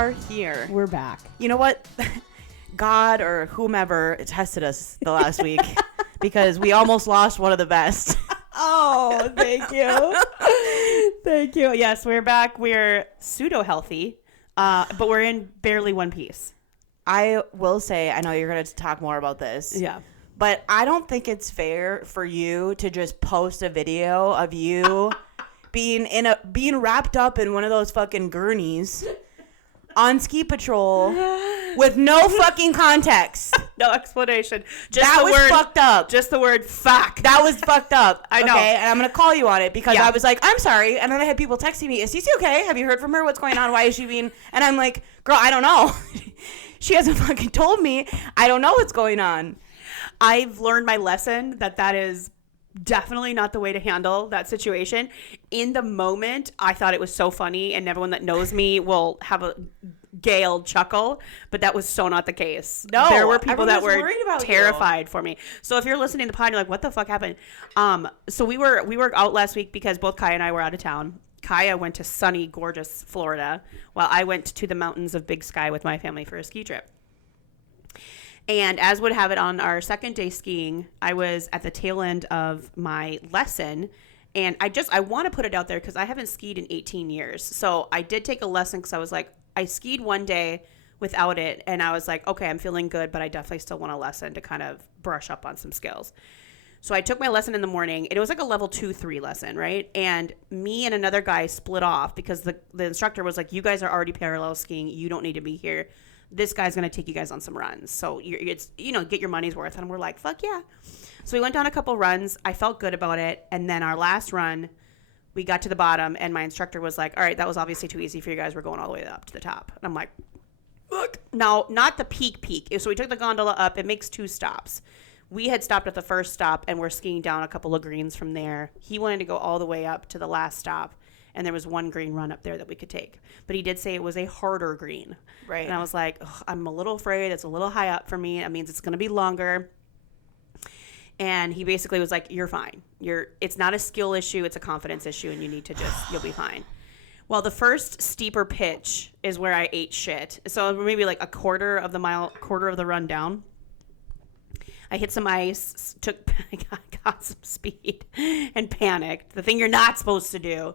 are here. We're back. You know what? God or whomever tested us the last week because we almost lost one of the best. Oh, thank you. Thank you. Yes, we're back. We're pseudo-healthy, but we're in barely one piece. I will say, I know you're going to talk more about this. Yeah. But I don't think it's fair for you to just post a video of you being wrapped up in one of those fucking gurneys on ski patrol with no fucking context. No explanation. Just that was fucked up. Just the word fuck. That was fucked up. I know. Okay, and I'm going to call you on it because Yeah. I was like, I'm sorry. And then I had people texting me, is Cece okay? Have you heard from her? What's going on? Why is she being... And I'm like, girl, I don't know. She hasn't fucking told me. I don't know what's going on. I've learned my lesson that is definitely not the way to handle that situation. In the moment, I thought it was so funny, and everyone that knows me will have a gay old chuckle, but that was so not the case. No, there were people that were worried about terrified for me. So if you're listening to the pod, you're like, what the fuck happened? So we were out last week because both Kiah and I were out of town. Kiah went to sunny, gorgeous Florida, while I went to the mountains of Big Sky with my family for a ski trip. And as would have it, on our second day skiing, I was at the tail end of my lesson. And I want to put it out there because I haven't skied in 18 years. So I did take a lesson because I was like, I skied one day without it. And I was like, okay, I'm feeling good, but I definitely still want a lesson to kind of brush up on some skills. So I took my lesson in the morning. It was like a level 2-3 lesson, right? And me and another guy split off because the instructor was like, you guys are already parallel skiing. You don't need to be here. This guy's going to take you guys on some runs. So get your money's worth. And we're like, fuck yeah. So we went down a couple runs. I felt good about it. And then our last run, we got to the bottom and my instructor was like, all right, that was obviously too easy for you guys. We're going all the way up to the top. And I'm like, look. Now, not the peak. So we took the gondola up. It makes 2 stops. We had stopped at the first stop and we're skiing down a couple of greens from there. He wanted to go all the way up to the last stop. And there was one green run up there that we could take. But he did say it was a harder green. Right. And I was like, I'm a little afraid. It's a little high up for me. That means it's going to be longer. And he basically was like, you're fine. It's not a skill issue. It's a confidence issue. And you need to you'll be fine. Well, the first steeper pitch is where I ate shit. So maybe like a quarter of the run down. I hit some ice, I got some speed and panicked. The thing you're not supposed to do.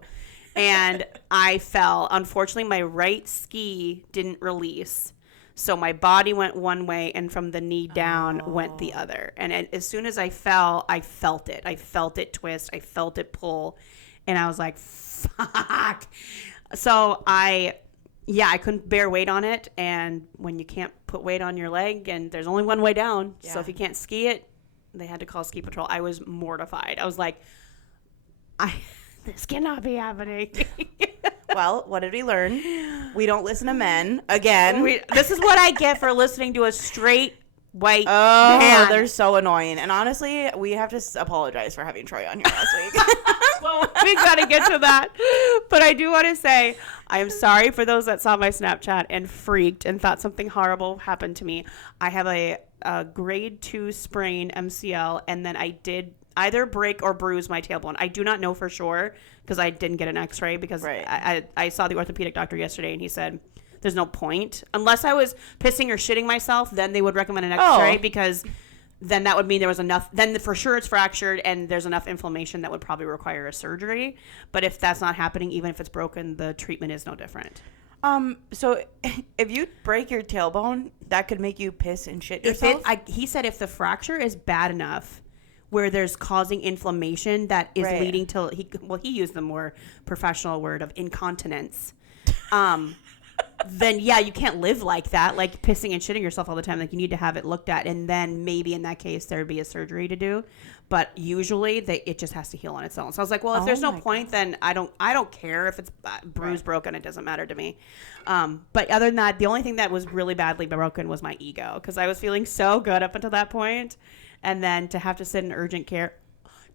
And I fell. Unfortunately, my right ski didn't release. So my body went one way and from the knee down went the other. And as soon as I fell, I felt it. I felt it twist. I felt it pull. And I was like, fuck. So I couldn't bear weight on it. And when you can't put weight on your leg and there's only one way down. Yeah. So if you can't ski it, they had to call ski patrol. I was mortified. I was like, this cannot be happening. Well, what did we learn? We don't listen to men. Again. This is what I get for listening to a straight white man. They're so annoying. And honestly, we have to apologize for having Troy on here last week. Well, we got to get to that. But I do want to say, I am sorry for those that saw my Snapchat and freaked and thought something horrible happened to me. I have a grade 2 sprain MCL, and then I did either break or bruise my tailbone. I do not know for sure because I didn't get an x-ray because I saw the orthopedic doctor yesterday and he said there's no point. Unless I was pissing or shitting myself, then they would recommend an x-ray because then that would mean there was enough. Then for sure it's fractured and there's enough inflammation that would probably require a surgery. But if that's not happening, even if it's broken, the treatment is no different. So if you break your tailbone, that could make you piss and shit yourself? He said if the fracture is bad enough where there's causing inflammation that is leading to, he used the more professional word of incontinence, then yeah, you can't live like that, like pissing and shitting yourself all the time. Like you need to have it looked at, and then maybe in that case there would be a surgery to do. But usually it just has to heal on its own. So I was like, well, if there's no point, then I don't care if it's bruised, broken. It doesn't matter to me. But other than that, the only thing that was really badly broken was my ego because I was feeling so good up until that point. And then to have to sit in urgent care.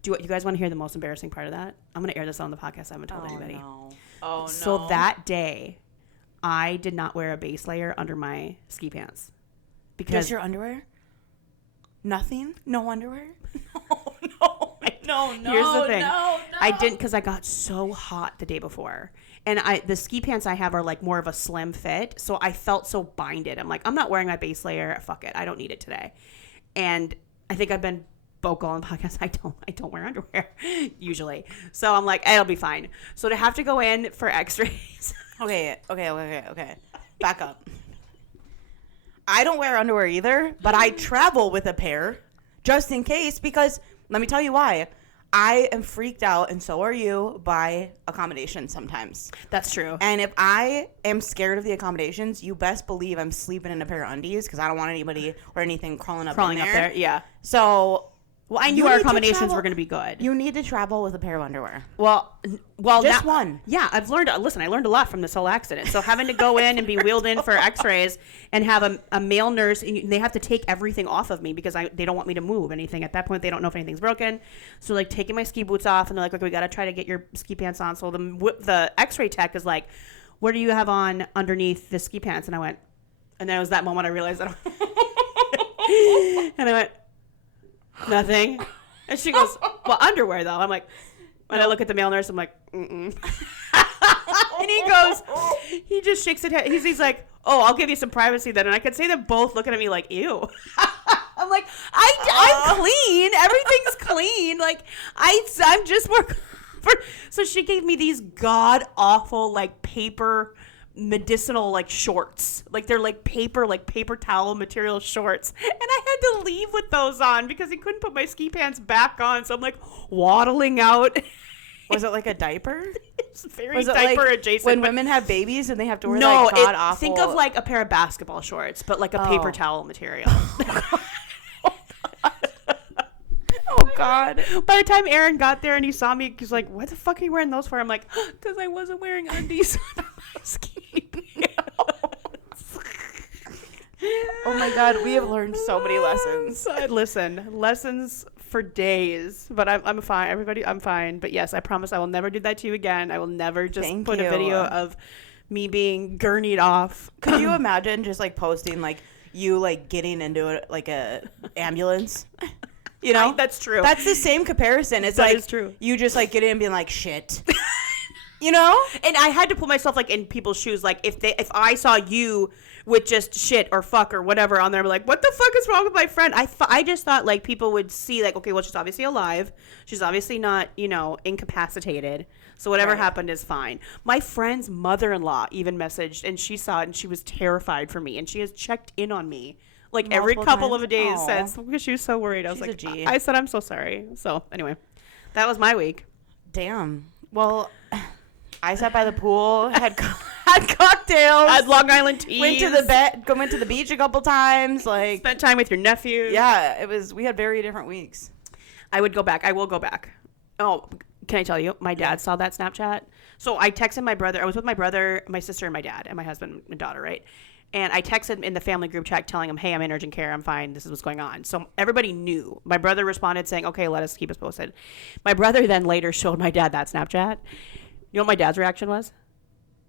Do you guys want to hear the most embarrassing part of that? I'm going to air this on the podcast. I haven't told anybody. No. Oh, no. So that day, I did not wear a base layer under my ski pants. Because just your underwear? Nothing? No underwear? No. I No. Here's the thing. I didn't because I got so hot the day before. And the ski pants I have are like more of a slim fit. So I felt so binded. I'm like, I'm not wearing my base layer. Fuck it. I don't need it today. And I think I've been vocal on podcasts. I don't wear underwear usually. So I'm like, it'll be fine. So to have to go in for x-rays. Okay. Back up. I don't wear underwear either, but I travel with a pair just in case because let me tell you why. I am freaked out, and so are you, by accommodations sometimes. That's true. And if I am scared of the accommodations, you best believe I'm sleeping in a pair of undies because I don't want anybody or anything crawling up there. Yeah. So... Well, I knew our accommodations were going to be good. You need to travel with a pair of underwear. Well, just one. Yeah, I learned a lot from this whole accident. So having to go in and be wheeled in for x-rays and have a male nurse, and they have to take everything off of me because they don't want me to move anything. At that point, they don't know if anything's broken. So like taking my ski boots off and they're like, okay, we got to try to get your ski pants on. So the x-ray tech is like, what do you have on underneath the ski pants? And I went, and then it was that moment I realized that. And I went, nothing. And she goes, well, underwear though. I'm like, when I look at the male nurse, I'm like, mm-mm. And he just shakes his head. He's like, oh, I'll give you some privacy then. And I could see them both looking at me like, ew. I'm like, I'm clean. Everything's clean. Like, I'm just more comfort. So she gave me these god awful like paper medicinal like shorts, like they're like paper towel material shorts, and I had to leave with those on because he couldn't put my ski pants back on, so I'm like waddling out. Was it like a diaper? It's very diaper like adjacent. When women have babies and they have to wear like god awful. Think of like a pair of basketball shorts, but like a paper towel material. Oh God. By the time Aaron got there and he saw me, he's like, what the fuck are you wearing those for? I'm like, because I wasn't wearing undies on my ski pants. Oh my God, we have learned so many lessons. Lessons for days, but I'm fine. Everybody, I'm fine. But yes, I promise I will never do that to you again. I will never just put a video of me being gurneyed off. Could you imagine just like posting like you like getting into it like a ambulance? You know, that's true. That's the same comparison. It's like true. You just like get in and being like shit. You know? And I had to put myself like in people's shoes. Like if I saw you with just shit or fuck or whatever on there, I'm like, what the fuck is wrong with my friend? I just thought like people would see like, okay, well, she's obviously alive. She's obviously not, incapacitated. So whatever happened is fine. My friend's mother-in-law even messaged and she saw it and she was terrified for me. And she has checked in on me like every couple of days since, because she was so worried. I was like, I said, I'm so sorry. So anyway, that was my week. Damn. Well, I sat by the pool, had cocktails, had Long Island teas, went to the beach a couple times, like spent time with your nephew. Yeah, we had very different weeks. I would go back. I will go back. Oh, can I tell you? My dad saw that Snapchat. So I texted my brother. I was with my brother, my sister, and my dad, and my husband and daughter, right? And I texted in the family group chat telling him, hey, I'm in urgent care. I'm fine. This is what's going on. So everybody knew. My brother responded saying, okay, keep us posted. My brother then later showed my dad that Snapchat. You know what my dad's reaction was?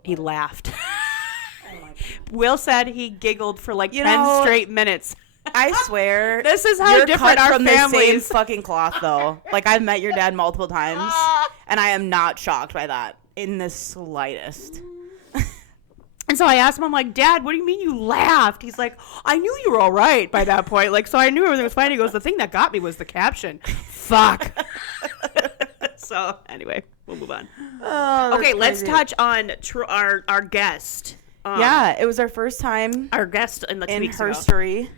He laughed. Oh my God. Will said he giggled for like 10 straight minutes. I swear. This is how different our families. From the same fucking cloth, though. Like, I've met your dad multiple times, and I am not shocked by that in the slightest. And so I asked him, I'm like, Dad, what do you mean you laughed? He's like, I knew you were all right by that point. Like, so I knew everything was fine. He goes, the thing that got me was the caption. Fuck. So anyway, we'll move on. Oh, okay, let's touch on our guest. Yeah, it was our first time. Our guest in her story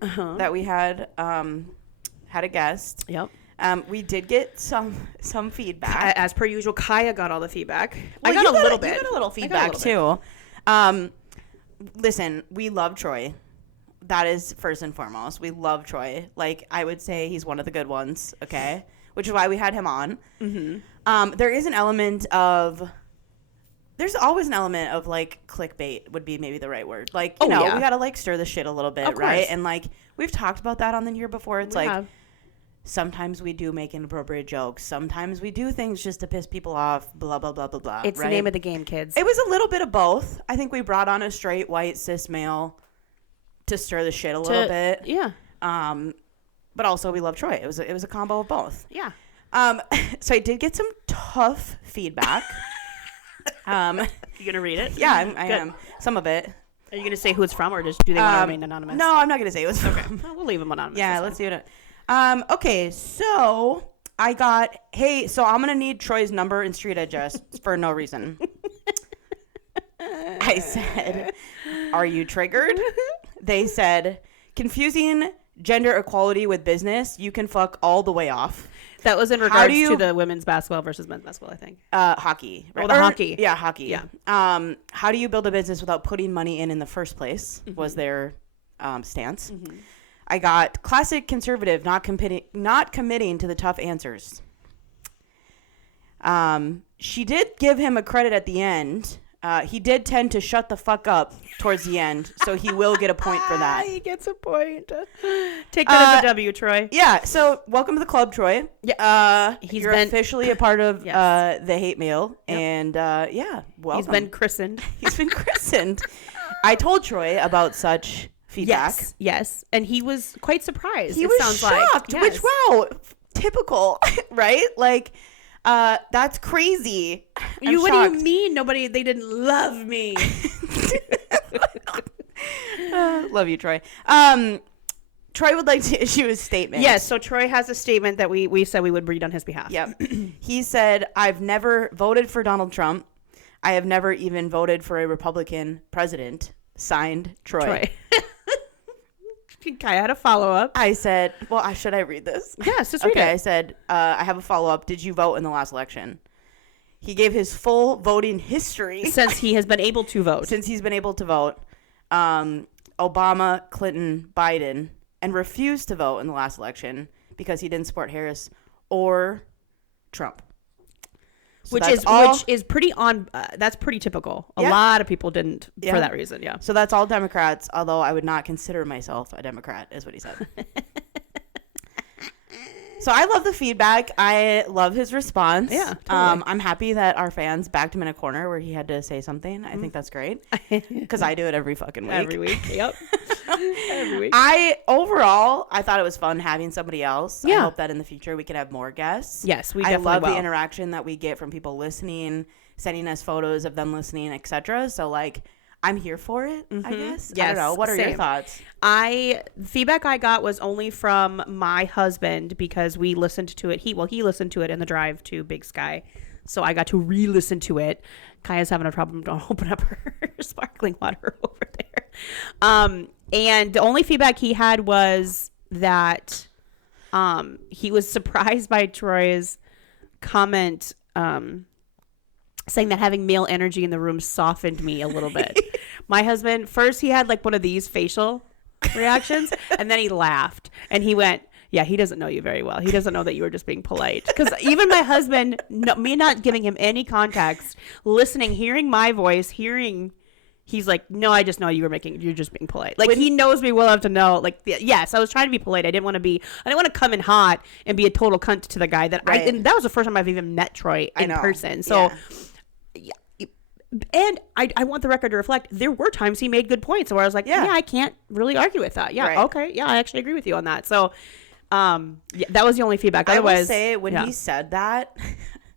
that we had a guest. Yep. We did get some feedback. As per usual, Kiah got all the feedback. Well, I got a little bit. You got a little feedback too. Listen, we love Troy. That is first and foremost. We love Troy. Like, I would say he's one of the good ones, okay? Which is why we had him on. Mm-hmm. There is an element of... There's always an element of, like, clickbait would be maybe the right word. Like, we got to, like, stir the shit a little bit, right? And, like, we've talked about that on the year before. It's sometimes we do make inappropriate jokes. Sometimes we do things just to piss people off, blah, blah, blah, blah, blah. It's the name of the game, kids. It was a little bit of both. I think we brought on a straight, white, cis male to stir the shit a little bit. Yeah. But also we love Troy. It was a combo of both. Yeah. So I did get some tough feedback. You gonna read it? Yeah, I am. Some of it. Are you gonna say who it's from, or just do they want to remain anonymous? No, I'm not gonna say it was from. Okay, well, we'll leave them anonymous. Yeah, let's do it. Okay, so I got. Hey, so I'm gonna need Troy's number and street address for no reason. I said, "Are you triggered?" They said, "Confusing gender equality with business. You can fuck all the way off." That was in regards to the women's basketball versus men's basketball, I think. Hockey. Right? Hockey. Yeah, hockey. Yeah. How do you build a business without putting money in the first place? Was their stance. I got classic conservative, not committing to the tough answers. She did give him a credit at the end. He did tend to shut the fuck up towards the end, so he will get a point for that. He gets a point. Take that as a W, Troy. Yeah, so welcome to the club, Troy. Yeah, you're officially a part of Yes. the hate mail, and yeah, welcome. He's been christened. He's been christened. I told Troy about such feedback. Yes, and he was quite surprised. He it was sounds shocked, like. which, wow, typical, right? Like, that's crazy. What do you mean they didn't love me? Love you, Troy. Troy would like to issue a statement. Yes, so Troy has a statement that we said we would read on his behalf. Yep. He said, I've never voted for Donald Trump. I have never even voted for a Republican president. Signed, Troy. Kiah had a follow-up. I said, well, should I read this? Yes, just read it. I said, I have a follow-up. Did you vote in the last election? He gave his full voting history. Since he has been able to vote. Since he's been able to vote. Obama, Clinton, Biden, and refused to vote in the last election because he didn't support Harris or Trump. So which is pretty that's pretty typical. A lot of people didn't for that reason. Yeah. So that's all Democrats, although I would not consider myself a Democrat, is what he said. So I love the feedback. I love his response. Yeah, totally. I'm happy that our fans backed him in a corner where he had to say something. I think that's great because I do it every fucking week. Every week. Yep. Every week. Overall, I thought it was fun having somebody else. Yeah. I hope that in the future we can have more guests. Yes, we I definitely love will. the interaction that we get from people listening, sending us photos of them listening, etc. So like, I'm here for it, I guess. Yes, I don't know. What are your same. thoughts? Feedback I got was only from my husband because we listened to it. He listened to it in the drive to Big Sky. So I got to re-listen to it. Kiah's having a problem. Don't open up her sparkling water over there. And the only feedback he had was that he was surprised by Troy's comment saying that having male energy in the room softened me a little bit. My husband, first he had like one of these facial reactions, and then he laughed. And he went, yeah, he doesn't know you very well. He doesn't know that you were just being polite. Because even my husband, me not giving him any context, listening, hearing my voice, he's like, no, I just know you're just being polite. Like, he knows me well enough to know, like, yes, I was trying to be polite. I didn't want to come in hot and be a total cunt to the guy that and that was the first time I've even met Troy in person. So, yeah. And I want the record to reflect, there were times he made good points where I was like, yeah I can't really argue with that. Yeah, okay. Yeah, I actually agree with you on that. So, that was the only feedback. Otherwise, I will say, when he said that...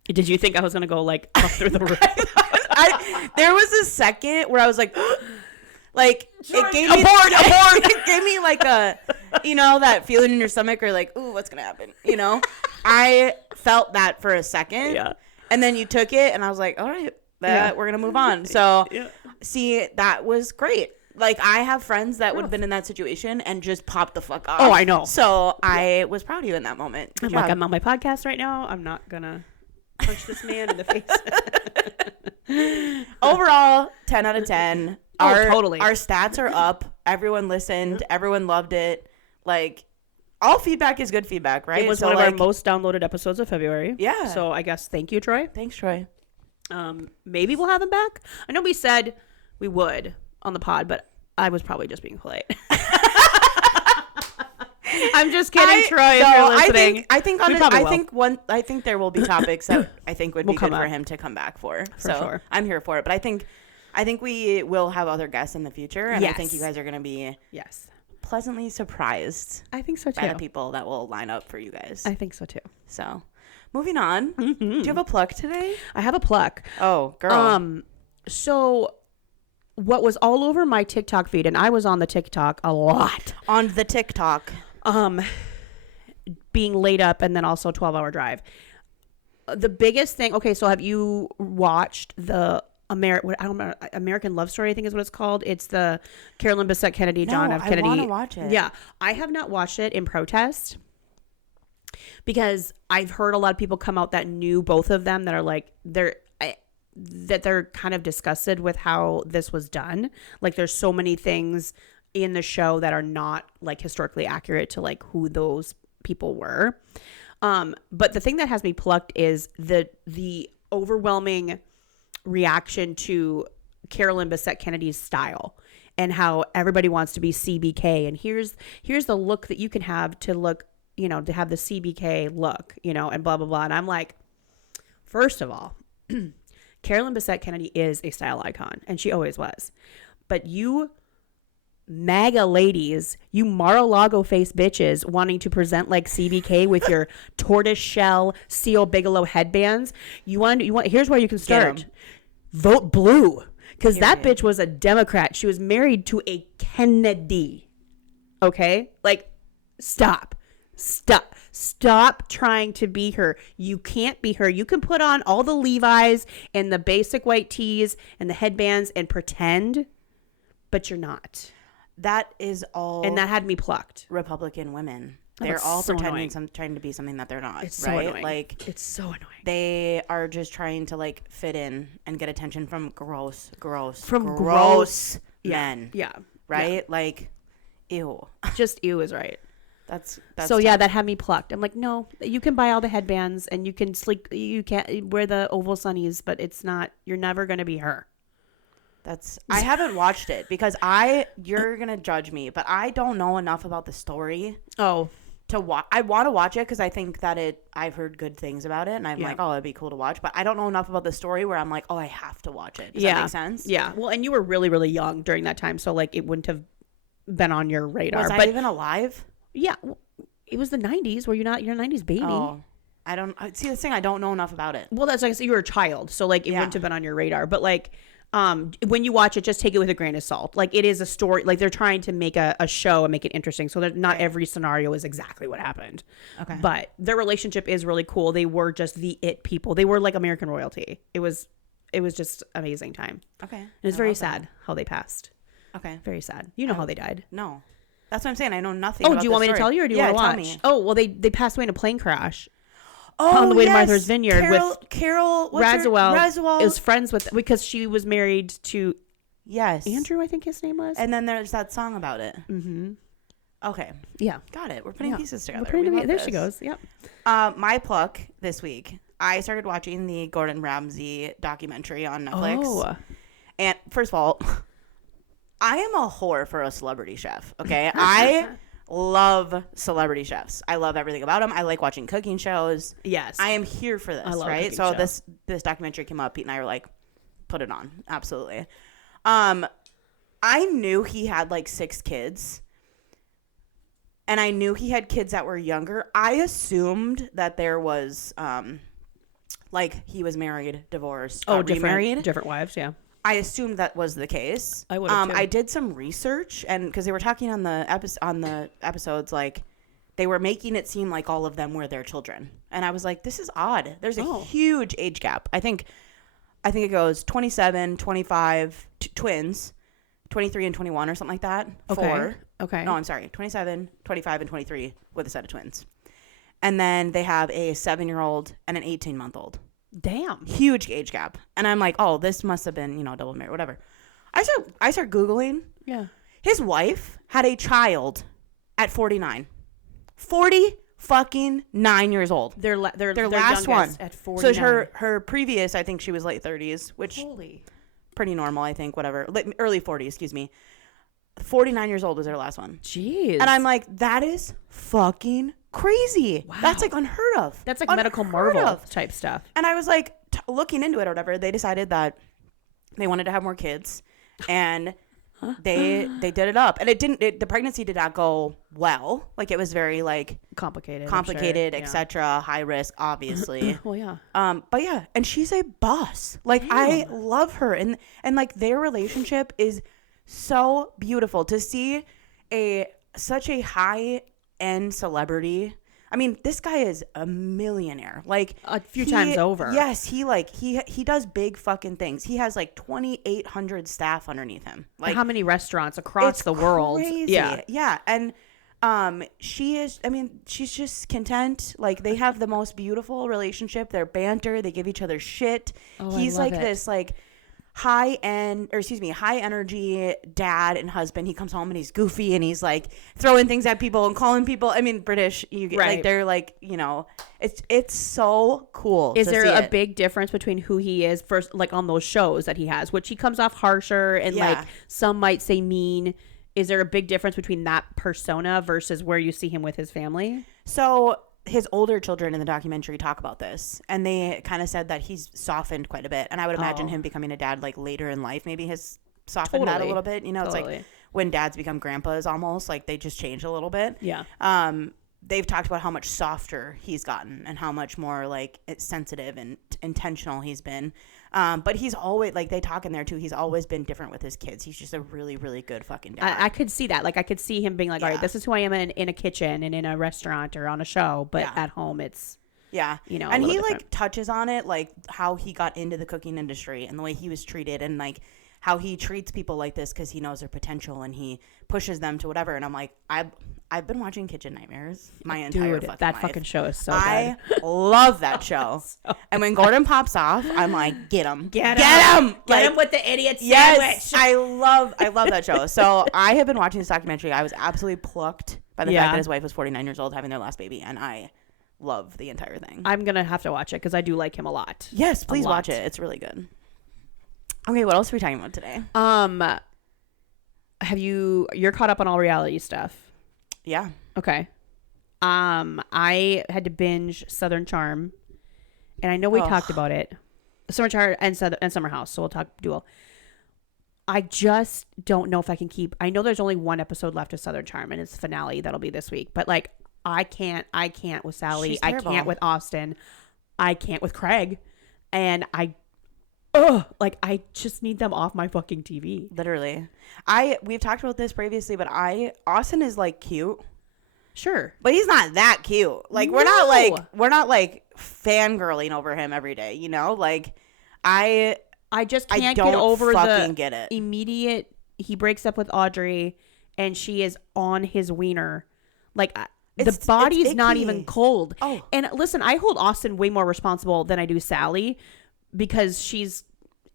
Did you think I was going to go, like, up through the roof? There was a second where I was like, like, it gave me it gave me like a, that feeling in your stomach or like, ooh, what's going to happen? I felt that for a second. Yeah. And then you took it and I was like, all right, we're going to move on. So, see, that was great. Like, I have friends that would have been in that situation and just popped the fuck off. Oh, I know. So, I was proud of you in that moment. Good job. I'm on my podcast right now. I'm not going to punch this man in the face. Overall, 10 out of 10. Totally. Our stats are up. Everyone listened. Everyone loved it. Like, all feedback is good feedback, right? It was one of our most downloaded episodes of February. Yeah. So I guess thank you, Troy. Thanks, Troy. Maybe we'll have him back. I know we said we would on the pod, but I was probably just being polite. I'm just kidding, Troy. If you're listening, I think there will be topics that I think would be good for him to come back for. So sure. I'm here for it. But I think we will have other guests in the future, and I think you guys are going to be pleasantly surprised. I think so too. By the people that will line up for you guys. I think so too. So, Moving on. Do you have a pluck today? I have a pluck. Oh, girl. So what was all over my TikTok feed, and I was on the TikTok a lot. On the TikTok. Being laid up and then also 12-hour drive. The biggest thing. Okay, so have you watched the American Love Story? I think is what it's called. It's the Carolyn Bessette Kennedy, John F. Kennedy. I want to watch it. Yeah, I have not watched it in protest because I've heard a lot of people come out that knew both of them that are like they're kind of disgusted with how this was done. Like there's so many things in the show that are not like historically accurate to like who those people were. But the thing that has me plucked is the overwhelming reaction to Carolyn Bessette Kennedy's style and how everybody wants to be CBK. And here's the look that you can have to look, you know, to have the CBK look, you know, and blah, blah, blah. And I'm like, first of all, Carolyn Bessette Kennedy is a style icon, and she always was. But you MAGA ladies, you Mar-a-Lago face bitches wanting to present like CBK with your tortoise shell Seal Bigelow headbands. Here's where you can start. Vote blue. Because that bitch was a Democrat. She was married to a Kennedy. Okay? Like, stop trying to be her. You can't be her. You can put on all the Levi's and the basic white tees and the headbands and pretend, but you're not. That is all. And that had me plucked. Republican women. Oh, They're all so pretending trying to be something that they're not. It's right? so annoying. Like, it's so annoying. They are just trying to like fit in and get attention from gross men. Yeah. Right? Yeah. Like, ew. Just ew is right. That's so tough. yeah, that had me plucked. I'm like, no, you can buy all the headbands and you can't wear the oval sunnies, but it's not. You're never gonna be her. I haven't watched it because you're gonna judge me, but I don't know enough about the story. Oh, to watch. I want to watch it because I think that I've heard good things about it, and I'm like, oh, it'd be cool to watch. But I don't know enough about the story where I'm like, oh, I have to watch it. Does that make sense? Yeah. Well, and you were really, really young during that time, so like it wouldn't have been on your radar. Was I even alive? Yeah, it was the 90s. Were you not? You're a 90s baby. Oh, I don't see this thing. I don't know enough about it. Well, that's like, so you were a child, so like it wouldn't have been on your radar. But like, when you watch it, just take it with a grain of salt. Like it is a story. Like they're trying to make a show and make it interesting. So that not every scenario is exactly what happened. Okay. But their relationship is really cool. They were just the it people. They were like American royalty. It was just amazing time. Okay. And it's very sad how they passed. Okay. Very sad. You know how they died. No. That's what I'm saying. I know nothing. Oh, do you want me to tell you or do you want to watch? Tell me. Oh, well, they passed away in a plane crash. Oh, on the way to Martha's Vineyard Carol Radziwill is friends with, because she was married to Andrew, I think his name was. And then there's that song about it. Mm-hmm. Okay. Yeah. Got it. We're putting pieces together. There she goes. Yep. My pluck this week. I started watching the Gordon Ramsay documentary on Netflix. Oh. And first of all, I am a whore for a celebrity chef. Okay. I love celebrity chefs. I love everything about them. I like watching cooking shows. Yes. I am here for this, right? So this documentary came up. Pete and I were like, put it on. Absolutely. I knew he had like 6 kids. And I knew he had kids that were younger. I assumed that there was like he was married, divorced, remarried. Different wives, yeah. I assumed that was the case. I would have too. I did some research, and because they were talking on the episodes, like they were making it seem like all of them were their children, and I was like, this is odd. There's a huge age gap. I think it goes 27, 25 twins, 23 and 21 or something like that. Okay. 4. Okay. No, I'm sorry, 27, 25, and 23 with a set of twins, and then they have a 7-year-old and an 18-month-old. Damn. Huge age gap. And I'm like, oh, this must have been, double married, whatever. I start Googling. Yeah. His wife had a child at 49. 40 fucking 9 years old. Their last one at 49. So her previous, I think she was late 30s, which pretty normal, I think, whatever. Early 40s, excuse me. 49 years old was her last one. Jeez. And I'm like, that is fucking crazy. Wow. That's like unheard of. That's like medical marvel type stuff. And I was like looking into it or whatever. They decided that they wanted to have more kids, and they did it up, and the pregnancy did not go well. Like, it was very like complicated, etc. High risk, obviously. Well, yeah. But yeah, and she's a boss. Like, I love her, and like their relationship is so beautiful to see such a high end celebrity. I mean, this guy is a millionaire, like a few times over. Yes, he does big fucking things. He has like 2,800 staff underneath him. Like, how many restaurants across the world? Crazy. Yeah, and she's just content. Like, they have the most beautiful relationship. Their banter, they give each other shit. He's like this like high energy dad and husband. He comes home and he's goofy and he's like throwing things at people and calling people. I mean, British, like, they're like, it's so cool. Is there a big difference between who he is first, like on those shows that he has, which he comes off harsher and like some might say mean? Is there a big difference between that persona versus where you see him with his family? So his older children in the documentary talk about this, and they kind of said that he's softened quite a bit. And I would imagine him becoming a dad like later in life maybe has softened that a little bit. It's like when dads become grandpas, almost like they just change a little bit. Yeah. They've talked about how much softer he's gotten and how much more like sensitive and intentional he's been. But he's always, like, they talk in there too, he's always been different with his kids. He's just a really, really good fucking dad. I could see that. Like, I could see him being like, all right, this is who I am in a kitchen and in a restaurant or on a show, but at home it's, and he different. Like touches on it, like how he got into the cooking industry and the way he was treated, and like how he treats people like this because he knows their potential and he pushes them to whatever. And I'm like, I've been watching Kitchen Nightmares my entire fucking life. Fucking show is so good. I love that show. And when Gordon pops off, I'm like, get him. Get him with the idiot sandwich. I love that show. So I have been watching this documentary. I was absolutely plucked by the fact that his wife was 49 years old having their last baby, and I love the entire thing. I'm going to have to watch it because I do like him a lot. Yes, please watch it. It's really good. Okay, what else are we talking about today? You're caught up on all reality stuff. Yeah. Okay. I had to binge Southern Charm, and I know we talked about it. Summer Charm and Summer House, so we'll talk dual. I just don't know if I can keep. I know there's only one episode left of Southern Charm, and it's the finale that'll be this week. But like, I can't with Sally. I can't with Austin. I can't with Craig, and I just need them off my fucking TV. Literally. We've talked about this previously, but Austin is like cute. Sure. But he's not that cute. Like, we're not like fangirling over him every day, Like, I just can't get over get it. Immediate he breaks up with Audrey and she is on his wiener. Like, the body's not even cold. Oh. And listen, I hold Austin way more responsible than I do Sally, because she's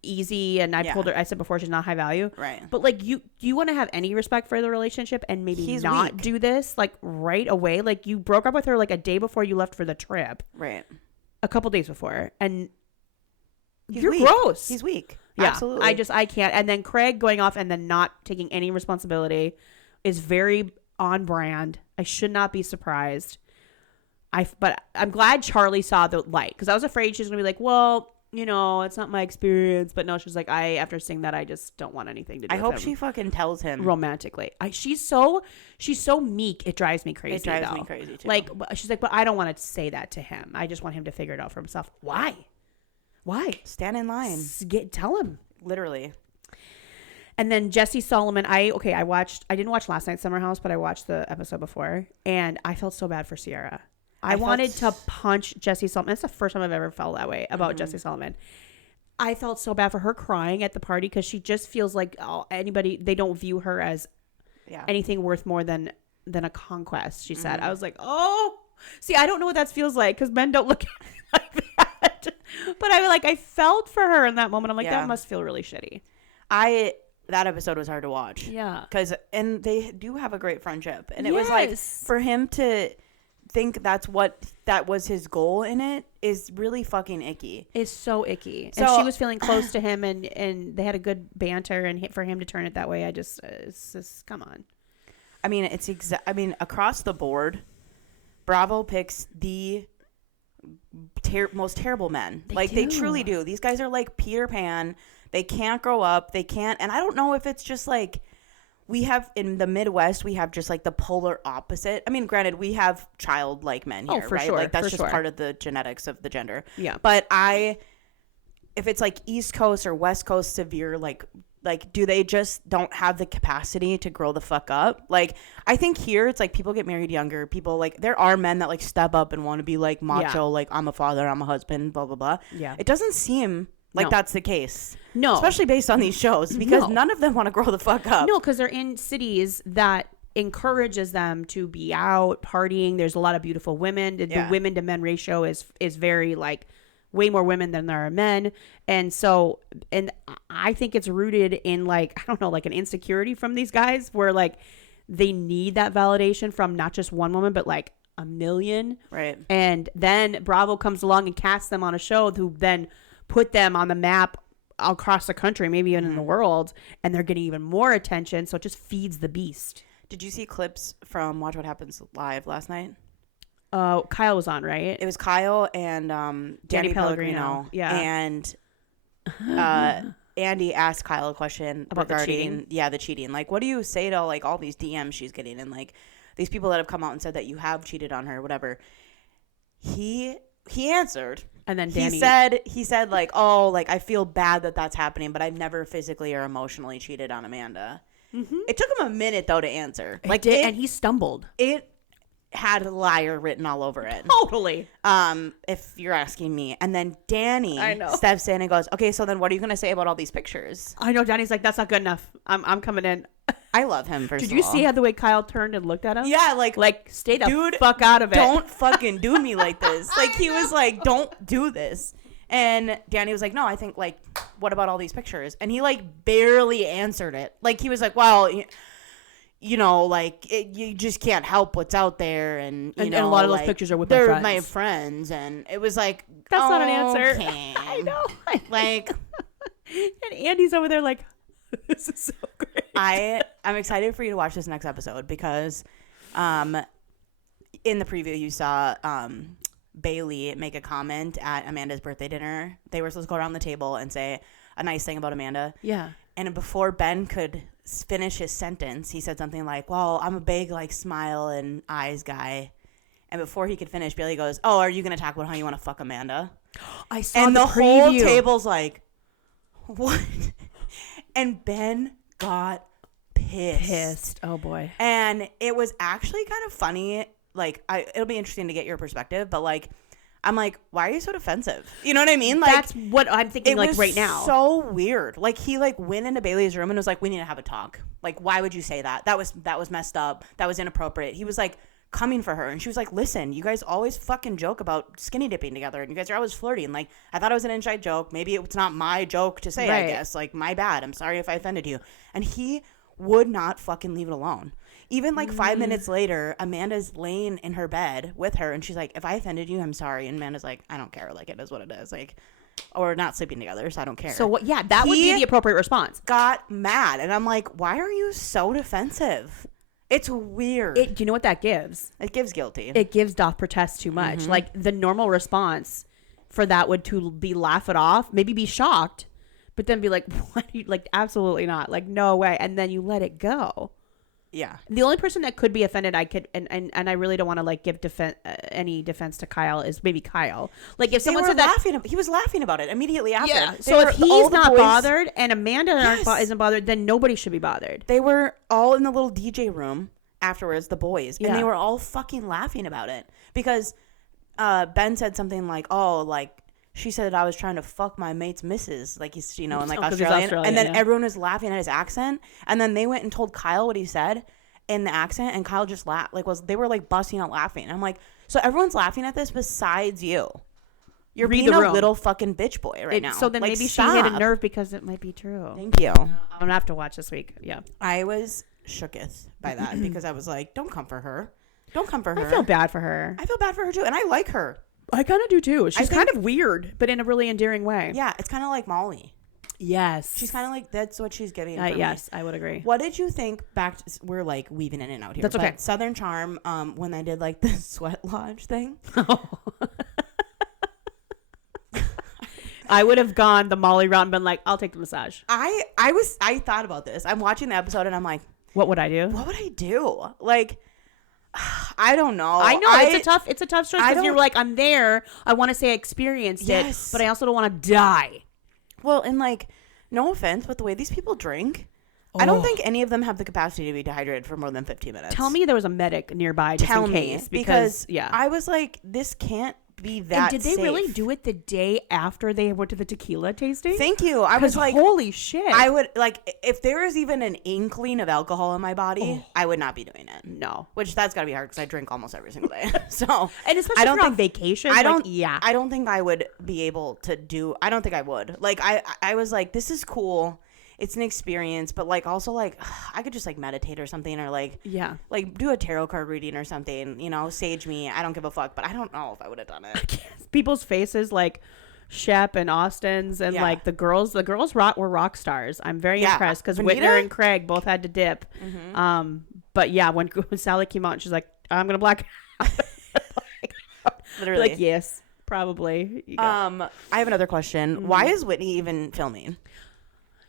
easy, and I said before, she's not high value. Right. But like, you want to have any respect for the relationship and maybe not do this like right away. Like, you broke up with her like a day before you left for the trip. Right. A couple days before, and you're weak. Gross. He's weak. Yeah. Absolutely. I can't. And then Craig going off and then not taking any responsibility is very on brand. I should not be surprised. But I'm glad Charlie saw the light, because I was afraid she's gonna be like, well, it's not my experience. But no, she's like, after seeing that, I just don't want anything to do with hope him she fucking tells him romantically. She's so meek. It drives me crazy. It drives me crazy too. Like, she's like, but I don't want to say that to him. I just want him to figure it out for himself. Why? Stand in line. Tell him. Literally. And then Jesse Solomon, I didn't watch last night's Summer House, but I watched the episode before, and I felt so bad for Sierra. I wanted to punch Jesse Solomon. It's the first time I've ever felt that way about Jesse Solomon. I felt so bad for her crying at the party, because she just feels like they don't view her as anything worth more than a conquest, she said. I was like, see, I don't know what that feels like, because men don't look at me like that. But I felt for her in that moment. I'm like, that must feel really shitty. That episode was hard to watch. Yeah. And they do have a great friendship. And it was like, for him to think that was his goal in it is really fucking icky. It's so icky. So, and she was feeling close to him, and they had a good banter, and for him to turn it that way, it's just, come on. I mean, across the board, Bravo picks the most terrible men. They truly do. These guys are like Peter Pan. They can't grow up. They can't. And I don't know if it's just like we have in the Midwest, we have just like the polar opposite. I mean, granted, we have childlike men here, for right? sure, Like that's for just sure. part of the genetics of the gender. Yeah. But if it's like East Coast or West Coast severe, like do they just don't have the capacity to grow the fuck up? Like I think here it's like people get married younger. People like there are men that like step up and want to be like macho, like I'm a father, I'm a husband, blah blah blah. Yeah. It doesn't seem like No. that's the case. No. Especially based on these shows because No. none of them want to grow the fuck up. No, because they're in cities that encourages them to be out partying. There's a lot of beautiful women. The women to men ratio is very like way more women than there are men. And so, and I think it's rooted in like, I don't know, like an insecurity from these guys where like they need that validation from not just one woman, but like a million. Right. And then Bravo comes along and casts them on a show who then put them on the map across the country, maybe even in the world, and they're getting even more attention. So it just feeds the beast. Did you see clips from Watch What Happens Live last night? Kyle was on, right? It was Kyle and Danny Pellegrino. Yeah. And Andy asked Kyle a question About the regarding cheating? the cheating. Like, what do you say to like all these DMs she's getting and like these people that have come out and said that you have cheated on her, whatever. He answered. And then Danny he said like, oh, like I feel bad that that's happening, but I've never physically or emotionally cheated on Amanda. Mm-hmm. It took him a minute though to answer. Like and he stumbled. It had liar written all over it. Totally. If you're asking me. And then Danny I know. steps in and goes, okay, so then what are you going to say about all these pictures? I know. Danny's like, that's not good enough. I'm coming in. I love him, first Did of you all. see how the way Kyle turned and looked at him? Yeah, like stay the dude, fuck out of it. Don't fucking do me like this. Like, he was like, don't do this. And Danny was like, no, I think, like, what about all these pictures? And he, like, barely answered it. Like, he was like, well, you know, like, you just can't help what's out there. And, you know, and a lot of those like, pictures are with my they're friends. my friends. And it was like, That's not an answer. okay. I know. Like, and Andy's over there like, this is so great. I'm excited for you to watch this next episode because in the preview you saw Bailey make a comment at Amanda's birthday dinner. They were supposed to go around the table and say a nice thing about Amanda. Yeah. And before Ben could finish his sentence, he said something like, well, I'm a big like smile and eyes guy. And before he could finish, Bailey goes, oh, are you going to talk about how you want to fuck Amanda? I saw and the whole preview. table's like, what? And Ben got pissed. Oh boy. And it was actually kind of funny. Like, it'll be interesting to get your perspective, but like, I'm like, why are you so defensive? You know what I mean? Like, That's what I'm thinking. Like right now. So weird. Like he like went into Bailey's room and was like, we need to have a talk. Like, why would you say that? That was messed up. That was inappropriate. He was like coming for her, and she was like, listen, you guys always fucking joke about skinny dipping together, and you guys are always flirting. Like, I thought it was an inside joke. Maybe it's not my joke to say. Right. I guess like my bad. I'm sorry if I offended you. And he would not fucking leave it alone. Even like 5 minutes later, Amanda's laying in her bed with her, and she's like, if I offended you, I'm sorry. And Amanda's like, I don't care. Like, it is what it is. Like, or we're not sleeping together, so I don't care. So what? Yeah, that would be the appropriate response. Got mad, and I'm like, why are you so defensive? It's weird. Do you know what that gives? It gives guilty. It gives doth protest too much. Mm-hmm. Like the normal response for that would to be laugh it off, maybe be shocked, but then be like, what? Like, absolutely not. Like, no way. And then you let it go. Yeah. The only person that could be offended, I could, and I really don't want to like give any defense to Kyle, is maybe Kyle. Like if someone said that, he was laughing about it immediately after. yeah. So if he's not bothered and Amanda isn't bothered, then nobody should be bothered. They were all in the little DJ room afterwards, the boys, and Yeah. they were all fucking laughing about it because Ben said something like, "Oh, like." She said I was trying to fuck my mate's missus, like he's, you know, in like Australian. And then everyone was laughing at his accent. And then they went and told Kyle what he said in the accent, and Kyle just laughed. Like they were like busting out laughing. I'm like, so everyone's laughing at this besides you. You're being a little fucking bitch boy right now. So then like, maybe stop. she hit a nerve because it might be true. Thank you. I'm gonna have to watch this week. Yeah. I was shooketh by that because I was like, don't come for her. Don't come for her. I feel bad for her. I feel bad for her too, and I like her. I kind of do too. She's kind of weird, but in a really endearing way. Yeah, it's kind of like Molly. Yes. She's kind of like, that's what she's getting. Yes, I would agree. What did you think we're like weaving in and out here. That's okay. But Southern Charm, when they did like the sweat lodge thing. I would have gone the Molly route and been like, I'll take the massage. I thought about this. I'm watching the episode and I'm like, What would I do? What would I do? Like, I don't know. I know it's a tough choice because you're like, I'm there. I want to say I experienced it, but I also don't want to die. Well, and like, no offense, but the way these people drink, I don't think any of them have the capacity to be dehydrated for more than 15 minutes. Tell me there was a medic nearby just in case. Because I was like, this can't be that And did they really do it the day after they went to the tequila tasting? Thank you. I was like, holy shit. I would, like, if there is even an inkling of alcohol in my body, I would not be doing it. No. Which that's got to be hard because I drink almost every single day. So, and especially if you're on vacation. I don't think I would be able to do, I don't think I would. Like, I was like, this is cool. It's an experience, but like also like I could just like meditate or something, or like do a tarot card reading or something, you know, sage me. I don't give a fuck, but I don't know if I would have done it. People's faces, like Shep and Austin's, and like the girls were rock stars. I'm very impressed because Whitner and Craig both had to dip. Mm-hmm. But yeah, when Sally came out and she's like, I'm gonna black out. Literally, like yes, probably. I have another question. Mm-hmm. Why is Whitney even filming?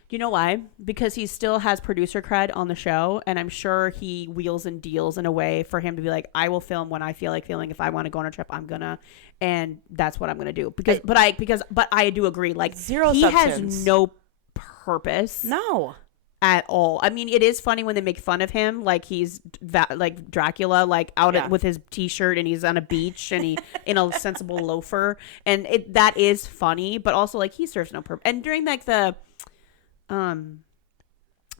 You know why? Because he still has producer cred on the show, and I'm sure he wheels and deals in a way for him to be like, I will film when I feel like filming. If I want to go on a trip, I'm gonna, and that's what I'm gonna do. But I do agree. Like he has no purpose. No. At all. I mean, it is funny when they make fun of him, like he's like Dracula, like out with his t-shirt and he's on a beach and he in a sensible loafer, and that is funny. But also, like, he serves no purpose. And during like the when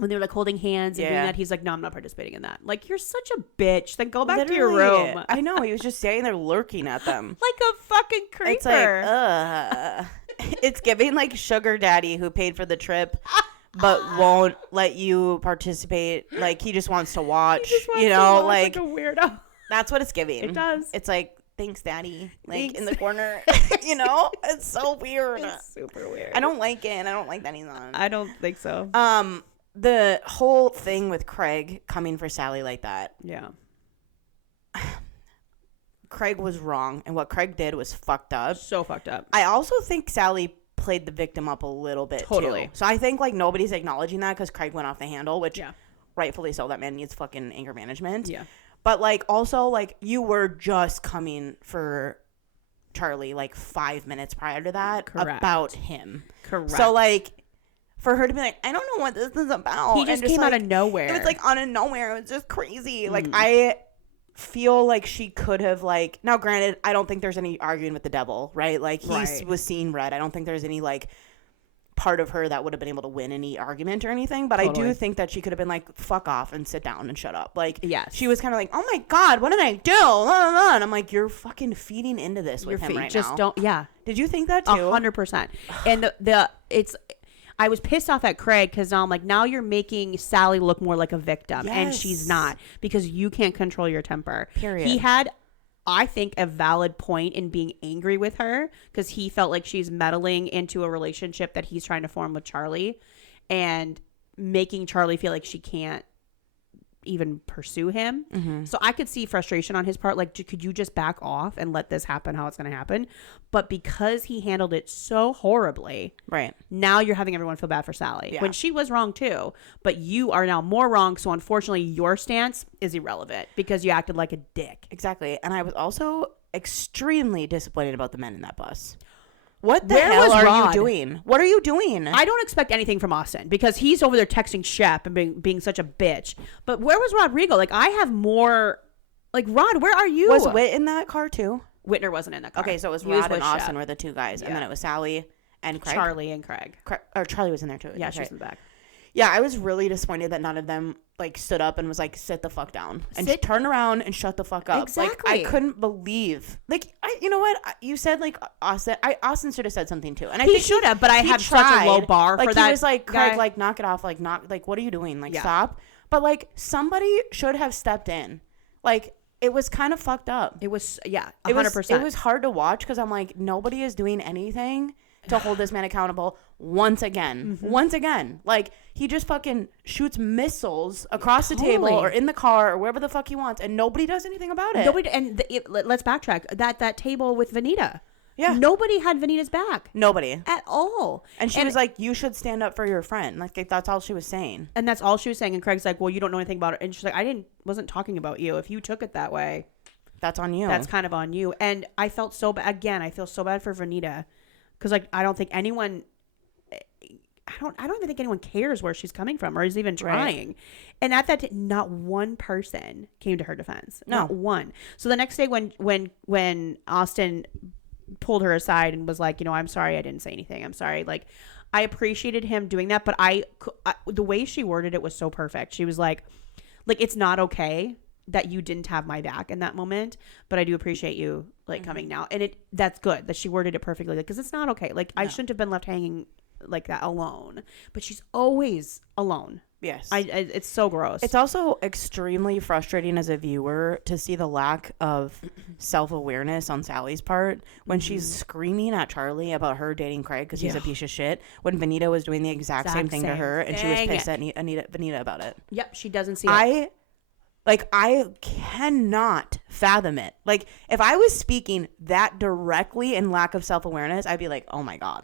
they were like holding hands and doing that, he's like, no, I'm not participating in that. Like, you're such a bitch. Then go back to your room. I know. He was just standing there lurking at them. Like a fucking creeper. It's like, it's giving like sugar daddy who paid for the trip but won't let you participate. Like, he just wants to watch, like a weirdo. That's what it's giving. It does. It's like, thanks, daddy. Like, in the corner. It's so weird. It's super weird. I don't like it, and I don't like that he's on. I don't think so. The whole thing with Craig coming for Sally like that. Yeah. Craig was wrong, and what Craig did was fucked up. So fucked up. I also think Sally played the victim up a little bit, totally. Too. So I think, like, nobody's acknowledging that because Craig went off the handle, which rightfully so. That man needs fucking anger management. Yeah. But, like, also, like, you were just coming for Charlie, like, 5 minutes prior to that. Correct. About him. Correct. So, like, for her to be like, I don't know what this is about. He just came out of nowhere. It was, like, out of nowhere. It was just crazy. Like, I feel like she could have, like... Now, granted, I don't think there's any arguing with the devil, right? Like, he was seeing red. I don't think there's any, like... part of her that would have been able to win any argument or anything, but totally. I do think that she could have been like, fuck off and sit down and shut up. Like, she was kind of like, oh my god, what did I do? And I'm like, you're fucking feeding into this with him right now. Don't. Did you think that too? 100%. And I was pissed off at Craig because now I'm like, now you're making Sally look more like a victim, and she's not, because you can't control your temper. Period. He had, I think, a valid point in being angry with her because he felt like she's meddling into a relationship that he's trying to form with Charlie and making Charlie feel like she can't even pursue him. Mm-hmm. So I could see frustration on his part. Like, could you just back off and let this happen how it's going to happen? But because he handled it so horribly, right, now you're having everyone feel bad for Sally when she was wrong too. But you are now more wrong. So unfortunately, your stance is irrelevant because you acted like a dick. Exactly. And I was also extremely disappointed about the men in that bus. What the hell are you doing? What are you doing? I don't expect anything from Austin because he's over there texting Shep and being such a bitch. But where was Rodrigo? Like, I have more... Like, Rod, where are you? Was Whit in that car too? Whitner wasn't in that car. Okay, so it was Rod and Austin were the two guys. And then it was Sally and Craig. Charlie and Craig. Or Charlie was in there too. Yeah, she's in the back. Yeah, I was really disappointed that none of them, like, stood up and was like, sit the fuck down. And turn around and shut the fuck up. Exactly. Like, I couldn't believe. Like, you know what? You said, like, Austin should have said something too. And I think should have, but I have such a low bar for that. He was like, Craig, like, knock it off. Like, what are you doing? Like, stop. But, like, somebody should have stepped in. Like, it was kind of fucked up. It was, 100%. It was hard to watch because I'm like, nobody is doing anything to hold this man accountable once again. Mm-hmm. Once again. Like, he just fucking shoots missiles across the table or in the car or wherever the fuck he wants, and nobody does anything about it. Let's backtrack. That table with Vanita. Yeah. Nobody had Vanita's back. Nobody. At all. And she was like, you should stand up for your friend. Like, that's all she was saying. And that's all she was saying. And Craig's like, well, you don't know anything about it. And she's like, wasn't talking about you. If you took it that way, that's on you. That's kind of on you. And I felt so bad. Again, I feel so bad for Vanita. Because, like, I don't think anyone... I don't even think anyone cares where she's coming from or is even trying. Right. And at that not one person came to her defense. No. Not one. So the next day when Austin pulled her aside and was like, I'm sorry I didn't say anything. I'm sorry. Like, I appreciated him doing that, but the way she worded it was so perfect. She was like, it's not okay that you didn't have my back in that moment, but I do appreciate you coming now. And that's good that she worded it perfectly. Because it's not okay. Like, no. I shouldn't have been left hanging like that alone, but she's always alone. Yes. It's so gross. It's also extremely frustrating as a viewer to see the lack of self-awareness on Sally's part when she's screaming at Charlie about her dating Craig because he's a piece of shit, when Vanita was doing the exact same thing to her and she was pissed at Vanita about it. Yep, she doesn't see it. I cannot fathom it. Like, if I was speaking that directly in lack of self-awareness, I'd be like, oh my God.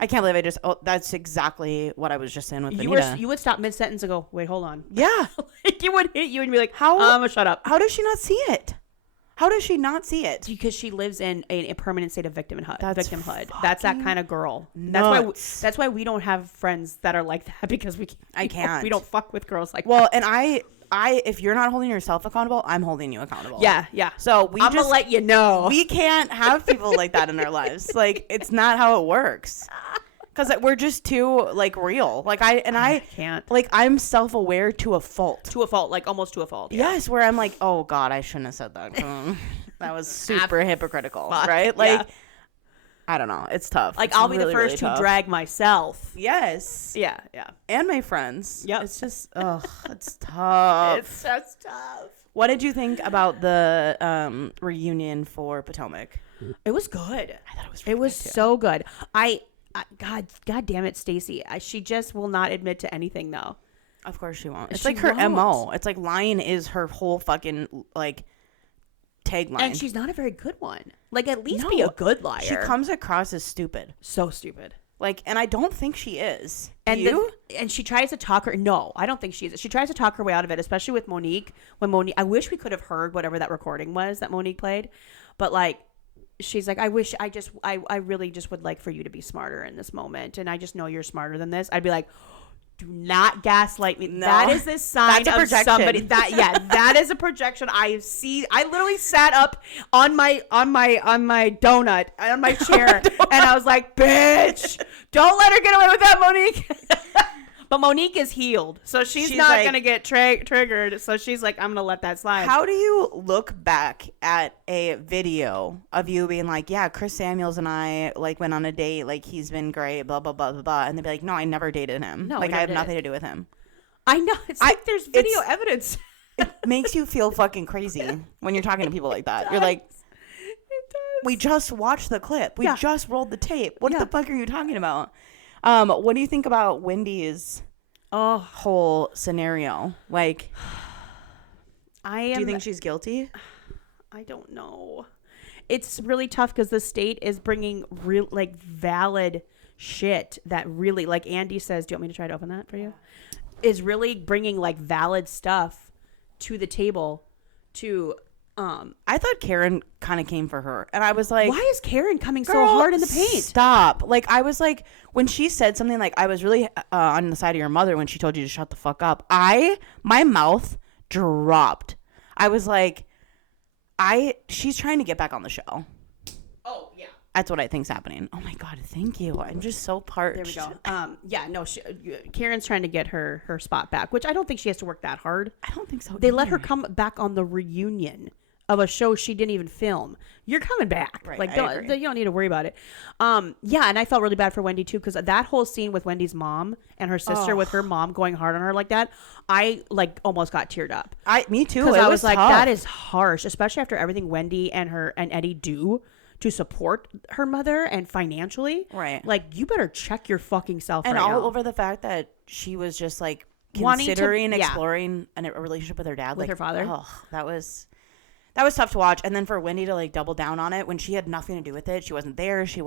I can't believe that's exactly what I was just saying with Vanita. You would stop mid-sentence and go, wait, hold on. Yeah. It would hit you and be like, I'm going to shut up. How does she not see it? How does she not see it? Because she lives in a permanent state of victimhood. That's that kind of girl. Nuts. That's why we don't have friends that are like that, because we don't fuck with girls like that. Well, and I if you're not holding yourself accountable, I'm holding you accountable. Yeah. So I'm gonna let you know. We can't have people like that in our lives. Like, it's not how it works. Because we're just too real. I can't. I'm self-aware to a fault. Almost to a fault. Yeah. Yes, where I'm like, oh God, I shouldn't have said that. That was super hypocritical, right? I don't know. It's tough. I'll be the first to drag myself. Yes. Yeah. And my friends. Yep. It's just, it's tough. It's just tough. What did you think about the reunion for Potomac? It was good. I thought it was so good. God damn it, Stacey. She just will not admit to anything, though. Of course she won't. It's her MO. It's like lying is her whole fucking tagline. And she's not a very good one. At least be a good liar. She comes across as stupid. So stupid. And I don't think she is. And she tries to talk her. No, I don't think she is. She tries to talk her way out of it, especially with Monique. I wish we could have heard whatever that recording was that Monique played, but she's like, I really just would like for you to be smarter in this moment, and I just know you're smarter than this. I'd be like, do not gaslight me. No, that is the sign of somebody. That is a projection. I literally sat up on my donut on my chair, and I was like, "Bitch, don't let her get away with that, Monique." But Monique is healed, so she's not gonna get triggered. So she's like, "I'm gonna let that slide." How do you look back at a video of you being like, "Yeah, Chris Samuels and I went on a date. He's been great, blah blah blah blah blah," and they'd be like, "No, I never dated him. No, I have nothing to do with him." I know. It's there's video evidence. It makes you feel fucking crazy when you're talking to people like that. You're like, "It does." We just watched the clip. We just rolled the tape. What the fuck are you talking about? What do you think about Wendy's whole scenario? Do you think she's guilty? I don't know. It's really tough because the state is bringing real, valid shit that really, Andy says, do you want me to try to open that for you? Is really bringing valid stuff to the table to... I thought Karen kind of came for her, and I was like, why is Karen coming so hard in the paint? Stop. I was like, when she said something I was really on the side of your mother when she told you to shut the fuck up, my mouth dropped. I was like, she's trying to get back on the show. Oh, yeah. That's what I think's happening. Oh my God, thank you. I'm just so parched. There we go. Karen's trying to get her spot back, which I don't think she has to work that hard. I don't think so. They let her come back on the reunion of a show she didn't even film. You're coming back. Right, you don't need to worry about it. And I felt really bad for Wendy too, because that whole scene with Wendy's mom and her sister with her mom going hard on her like that, I almost got teared up. Me too. Because I was like, tough. That is harsh, especially after everything Wendy and Eddie do to support her mother and financially. Right. You better check your fucking self. And right all now. over the fact that she was just considering exploring a relationship with her dad, with her father. Oh, that was tough to watch. And then for Wendy to like double down on it when she had nothing to do with it, she wasn't there. She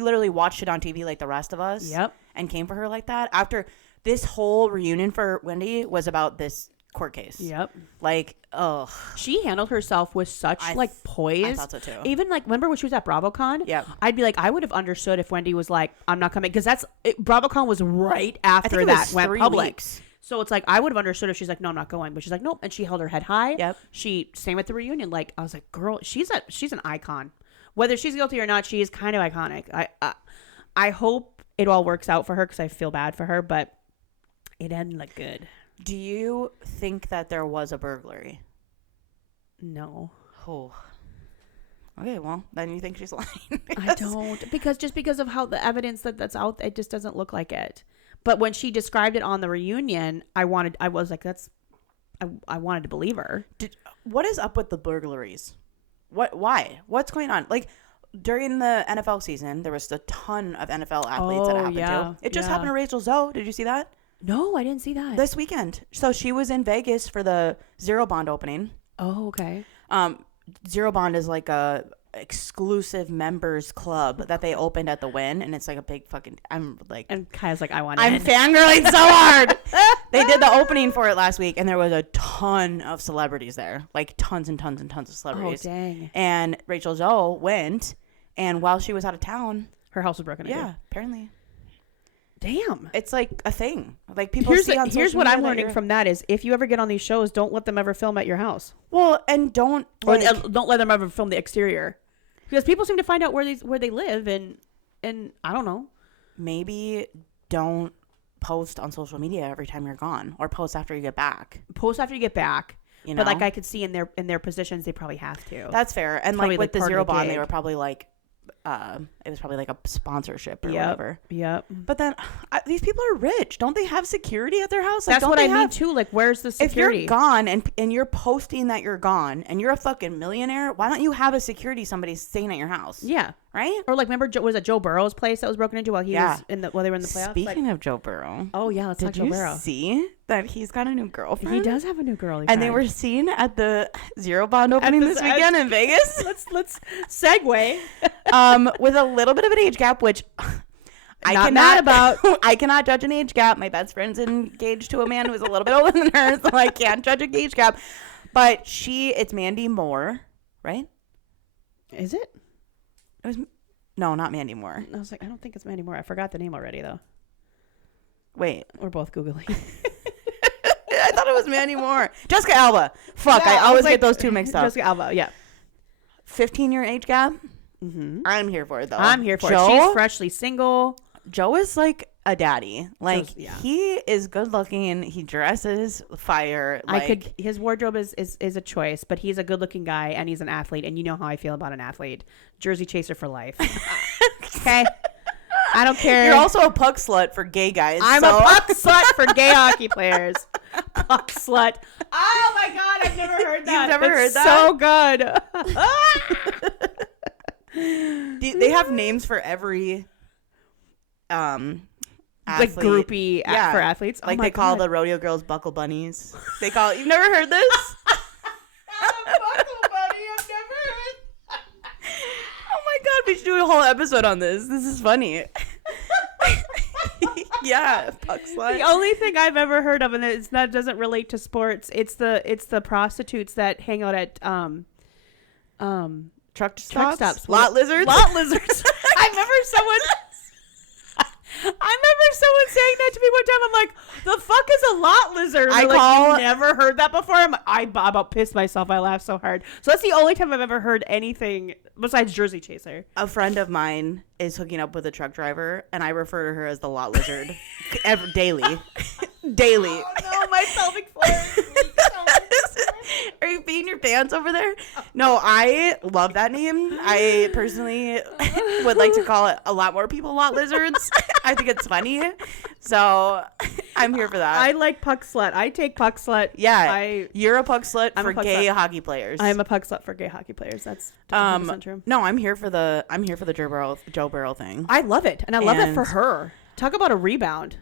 literally watched it on TV like the rest of us. Yep. And came for her like that. After this whole reunion for Wendy was about this court case. Yep. Like, ugh. She handled herself with such like poise. I thought so too. Even like, remember when she was at BravoCon? Yeah. I'd be like, I would have understood if Wendy was like, I'm not coming, because BravoCon was right after it that was went 3 public. weeks. So it's like, I would have understood if she's like, no, I'm not going, but she's like, nope, and she held her head high. Yep. Same with the reunion. Like, I was like, girl, she's an icon. Whether she's guilty or not, she is kind of iconic. I hope it all works out for her because I feel bad for her, but it didn't look good. Do you think that there was a burglary? No. Oh. Okay, well, then you think she's lying. I don't. Because of how the evidence that's out, it just doesn't look like it. But when she described it on the reunion, I wanted to believe her. What is up with the burglaries? Why? What's going on? Like, during the NFL season, there was a ton of NFL athletes that happened to. It just happened to Rachel Zoe. Did you see that? No, I didn't see that. This weekend. So she was in Vegas for the Zero Bond opening. Oh, okay. Zero Bond is like a exclusive members club that they opened at the Wynn, and it's like a big fucking. I'm like, and Kiah's like, I'm fangirling so hard. They did the opening for it last week, and there was a ton of celebrities there, like tons and tons and tons of celebrities. Oh, dang! And Rachel Zoe went, and while she was out of town, her house was broken into. Yeah, apparently. Damn. It's like a thing. Like people see on social here's what media I'm learning from that is if you ever get on these shows, don't let them ever film at your house. Well, and don't don't let them ever film the exterior. Because people seem to find out where they live and I don't know. Maybe don't post on social media every time you're gone, or post after you get back. You know? But like I could see in their positions they probably have to. That's fair. And probably like with the Zero Bond, gig. they were probably like it was probably like a sponsorship or whatever. Yep. But then these people are rich. Don't they have security at their house? Like, that's what I mean too. Like, where's the security? If you're gone and you're posting that you're gone and you're a fucking millionaire, why don't you have a security somebody staying at your house? Yeah. Right? Or like, remember, was it Joe Burrow's place that was broken into while they were in the playoffs? Speaking of Joe Burrow. Oh yeah, let's talk Joe Burrow. Did you see that he's got a new girlfriend? He does have a new girlfriend. And they were seen at the Zero Bond opening this weekend in Vegas. Let's segue. With a little bit of an age gap, which I cannot judge an age gap. My best friend's engaged to a man who's a little bit older than her, so I can't judge an age gap. But it's Mandy Moore, right? Is it? It was not Mandy Moore. I was like, I don't think it's Mandy Moore. I forgot the name already though. Wait, we're both Googling. I thought it was Mandy Moore. Jessica Alba. Fuck, I always get those two mixed up. Jessica Alba, yeah. 15-year age gap. Mm-hmm. I'm here for it though. I'm here for it. She's freshly single. Joe is like a daddy. Like he is good looking. He dresses fire. Like, his wardrobe is a choice, but he's a good looking guy and he's an athlete. And you know how I feel about an athlete. Jersey chaser for life. Okay. I don't care. You're also a puck slut for gay guys. I'm a puck slut for gay hockey players. Puck slut. Oh my God, I've never heard that. You've never heard that? So good. They have names for every athlete. Like groupie for athletes. Like they call the rodeo girls buckle bunnies. They call it. You've never heard this? Buckle bunny. I've never heard. Oh my God, we should do a whole episode on this. This is funny. Yeah, puck slut. The only thing I've ever heard of, and it's not doesn't relate to sports. It's the prostitutes that hang out at truck stops. Lot lizards. I remember someone saying that to me one time. I'm like, the fuck is a lot lizard? You never heard that before? I about pissed myself. I laughed so hard. So that's the only time I've ever heard anything besides Jersey Chaser. A friend of mine is hooking up with a truck driver, and I refer to her as the lot lizard daily. Daily. Oh no, my pelvic floor. Are you peeing your pants over there? No, I love that name. I personally would like to call it a lot more people lot lizards. I think it's funny. So I'm here for that. I like puck slut. I take puck slut. Yeah. You're a puck slut for gay hockey players. I'm a puck slut for gay hockey players. That's 100% true. No, I'm here for the Joe Burrow thing. I love it. And I love it for her. Talk about a rebound.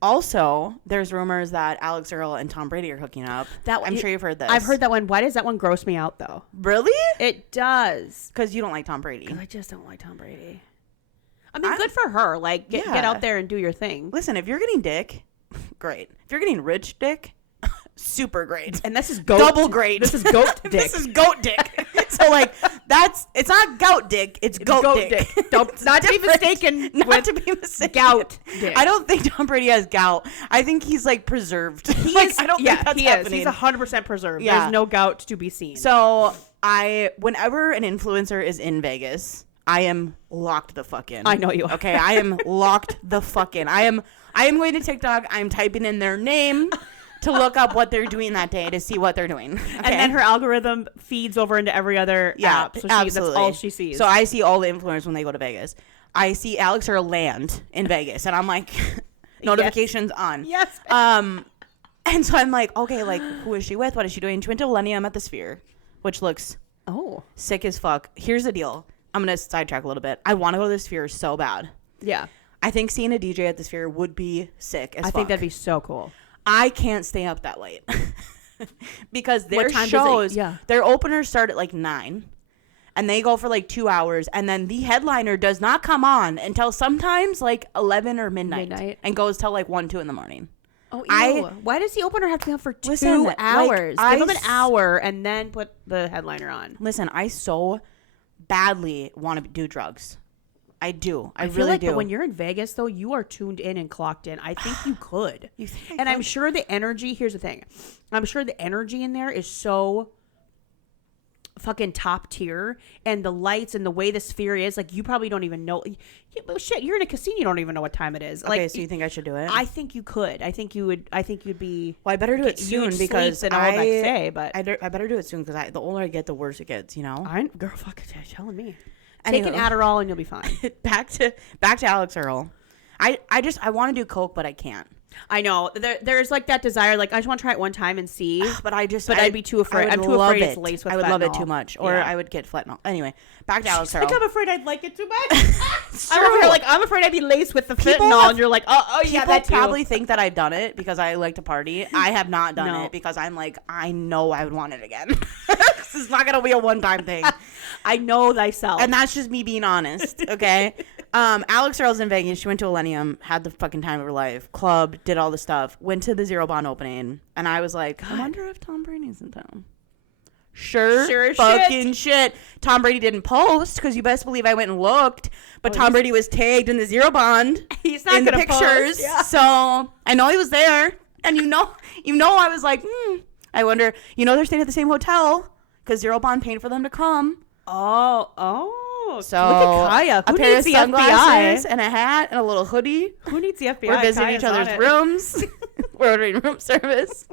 Also, there's rumors that Alex Earl and Tom Brady are hooking up. I'm sure you've heard this. I've heard that one. Why does that one gross me out, though? Really? It does. Because you don't like Tom Brady. I just don't like Tom Brady. I mean, good for her. Like, get out there and do your thing. Listen, if you're getting dick, great. If you're getting rich dick, super great. And this is goat. Double great. This is goat dick. This is goat dick. So, like, it's not gout dick. It's goat dick. Not to be mistaken with gout dick. I don't think Tom Brady has gout. I think he's, like, preserved. I don't think that's happening. He's 100% preserved. Yeah. There's no gout to be seen. So, whenever an influencer is in Vegas, I am locked the fuck in. I know you are. Okay, I am locked the fuck in. I am going to TikTok. I'm typing in their name to look up what they're doing that day to see what they're doing. Okay? And then her algorithm feeds over into every other app. So that's all she sees. So I see all the influencers when they go to Vegas. I see Alex Earl land in Vegas, and I'm like, notifications on. Yes. And so I'm like, okay, like, who is she with? What is she doing? She went to Millennium at the Sphere, which looks sick as fuck. Here's the deal. I'm going to sidetrack a little bit. I want to go to the Sphere so bad. Yeah. I think seeing a DJ at the Sphere would be sick as fuck. I think that'd be so cool. I can't stay up that late because their shows, their openers start at like 9 and they go for like 2 hours. And then the headliner does not come on until sometimes like 11 or midnight. And goes till like 1, 2 in the morning. Oh, ew. Why does the opener have to be on for 2 hours? Give them an hour and then put the headliner on. Listen, I so badly want to do drugs. I do. I really like, do. But when you're in Vegas, though, you are tuned in and clocked in. I think you could. And I'm sure the energy, here's the thing. I'm sure the energy in there is so fucking top tier. And the lights and the way the Sphere is, like, you probably don't even know. Shit, you're in a casino. You don't even know what time it is. Okay, like, so you think I should do it? I think you could. I think you'd be. Well, I better do it soon because and all that say, but I better do it soon because the older I get, the worse it gets. You know. Girl, fuck, you're telling me. Anywho, take an Adderall and you'll be fine. back to Alex Earl. I want to do coke, but I can't. I know there's like that desire, like I just want to try it one time and see. But I'd be too afraid. I'm too afraid it's laced with fentanyl. I would love it too much, or I would get fentanyl. Anyway, back to Alex Earl. Like, I'm afraid I'd like it too much. I'm afraid I'd be laced with the fentanyl, and you're like, oh yeah, that's probably think that I've done it because I like to party. I have not done it because I'm like, I know I would want it again. This is not gonna be a one-time thing. I know thyself, and that's just me being honest. Okay. Alex Earl's in Vegas. She went to Millennium, had the fucking time of her life, club, did all the stuff, went to the Zero Bond opening, and I was like, I wonder if Tom Brady's in town. Sure fucking shit. Tom Brady didn't post because you best believe I went and looked, but Tom Brady was tagged in the Zero Bond. He's not in the pictures. Yeah. So I know he was there, and you know, I was like, I wonder. They're staying at the same hotel because Zero Bond paid for them to come. Oh. So look at Kiah. Who a pair needs of the sunglasses FBI? and a hat and a little hoodie. Who needs the FBI? We're visiting each other's rooms. We're ordering room service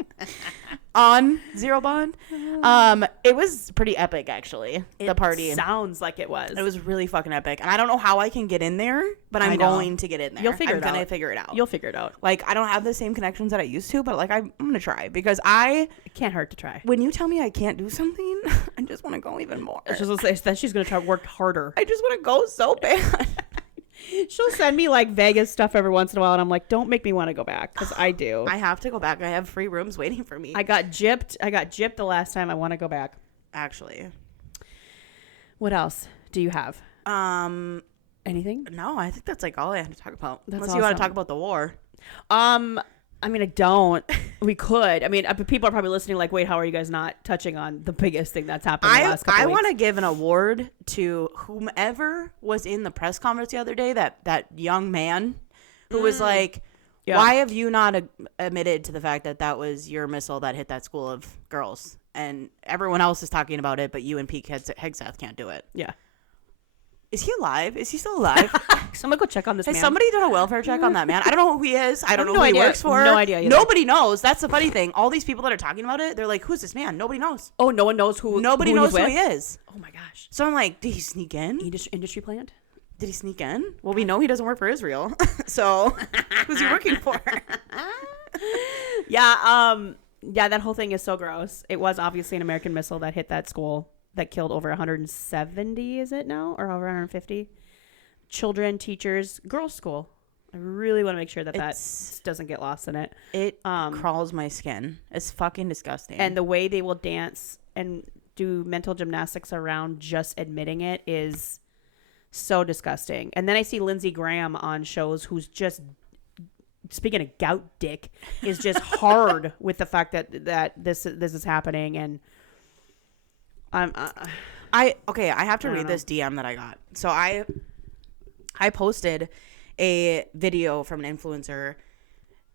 on Zero Bond. It was pretty epic, actually. The party sounds like it was. It was really fucking epic, and I don't know how I can get in there, but I'm going to get in there. You'll figure I'm gonna figure it out. You'll figure it out. Like, I don't have the same connections that I used to, but like I'm gonna try because it can't hurt to try. When you tell me I can't do something, I just want to go even more. She's gonna try to work harder. I just want to go so bad. She'll send me like Vegas stuff every once in a while, and I'm like, don't make me want to go back because I do. I have to go back. I have free rooms waiting for me. I got gypped the last time. I want to go back. Actually, what else do you have? Anything? No, I think that's like all I have to talk about. Unless you want to talk about the war. I mean, I don't. We could. I mean, people are probably listening like, wait, how are you guys not touching on the biggest thing that's happened in the last couple weeks? I want to give an award to whomever was in the press conference the other day, that young man who was like, why have you not admitted to the fact that was your missile that hit that school of girls? And everyone else is talking about it, but you and Pete Hegseth can't do it. Yeah. Is he alive? Is he still alive? Somebody go check on this man. Has somebody done a welfare check on that man? I don't know who he is. I don't know who he works for. No idea either. Nobody knows. That's the funny thing. All these people that are talking about it, they're like, who's this man? Nobody knows. Oh, no one knows who. Nobody knows who he is. Oh my gosh. So I'm like, did he sneak in? Industry plant? Did he sneak in? Well, we know he doesn't work for Israel. So who's he working for? Yeah, that whole thing is so gross. It was obviously an American missile that hit that school that killed over 170, is it now? Or over 150? Children, teachers, girls' school, I really want to make sure that It's- that doesn't get lost in it. It crawls my skin. It's fucking disgusting. And the way they will dance and do mental gymnastics around just admitting it is so disgusting. And then I see Lindsey Graham on shows who's just, speaking of gout dick, is just hard with the fact that this is happening. And I have to read know. this DM that I got. So I posted a video from an influencer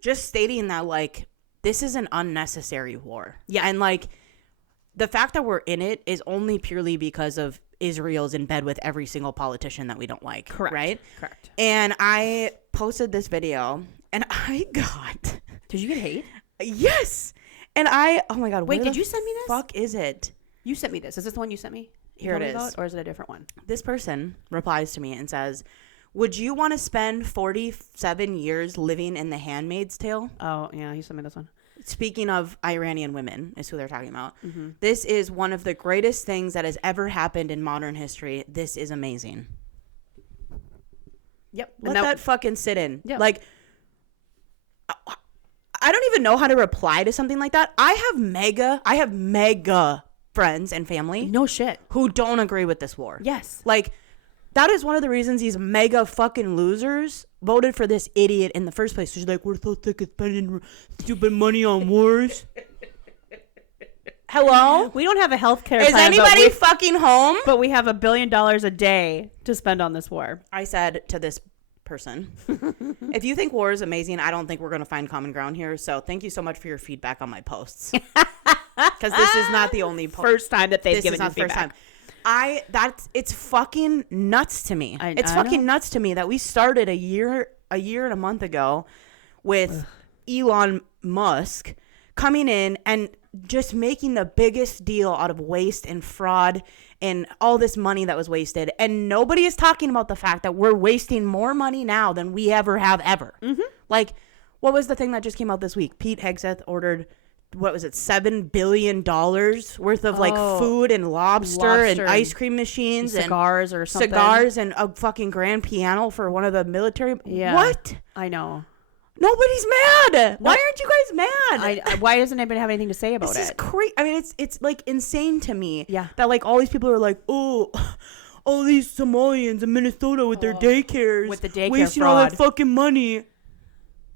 just stating that, like, this is an unnecessary war. Yeah. And, like, the fact that we're in it is only purely because of Israel's in bed with every single politician that we don't like. Correct. Right? Correct. And I posted this video and I got... Did you get hate? Yes. And oh my God. Wait, where did the you send me this? fuck is it? You sent me this. Is this the one you sent me? Here it is. About, or is it a different one? This person replies to me and says, would you want to spend 47 years living in The Handmaid's Tale? Oh, yeah, you sent me this one. Speaking of Iranian women is who they're talking about. Mm-hmm. This is one of the greatest things that has ever happened in modern history. This is amazing. Yep. Let that fucking sit in. Yeah. Like, I don't even know how to reply to something like that. I have mega friends and family No shit. who don't agree with this war. Yes. Like, that is one of the reasons these mega fucking losers voted for this idiot in the first place. She's like, we're so sick of spending stupid money on wars. Hello? We don't have a healthcare Is plan, anybody fucking home? but we have $1 billion a day to spend on this war. I said to this person, if you think war is amazing, I don't think we're going to find common ground here. So thank you so much for your feedback on my posts. Because this is not the only First time that they've this given is you not the first feedback. time. It's fucking nuts to me. It's I fucking know. nuts to me that we started a year and a month ago with Elon Musk coming in and just making the biggest deal out of waste and fraud and all this money that was wasted. And nobody is talking about the fact that we're wasting more money now than we ever have ever. Mm-hmm. Like, what was the thing that just came out this week? Pete Hegseth ordered, what was it, $7 billion worth of like food and lobster and ice cream machines and cigars or something. cigars and a fucking grand piano for one of the military. Yeah. What? I know. Nobody's mad. Why aren't you guys mad? Why doesn't anybody have anything to say about This is it? crazy. I mean, it's like insane to me. Yeah. That like all these people are like, oh, all these Somalians in Minnesota with their daycares, with the daycare wasting all that fraud. fucking money.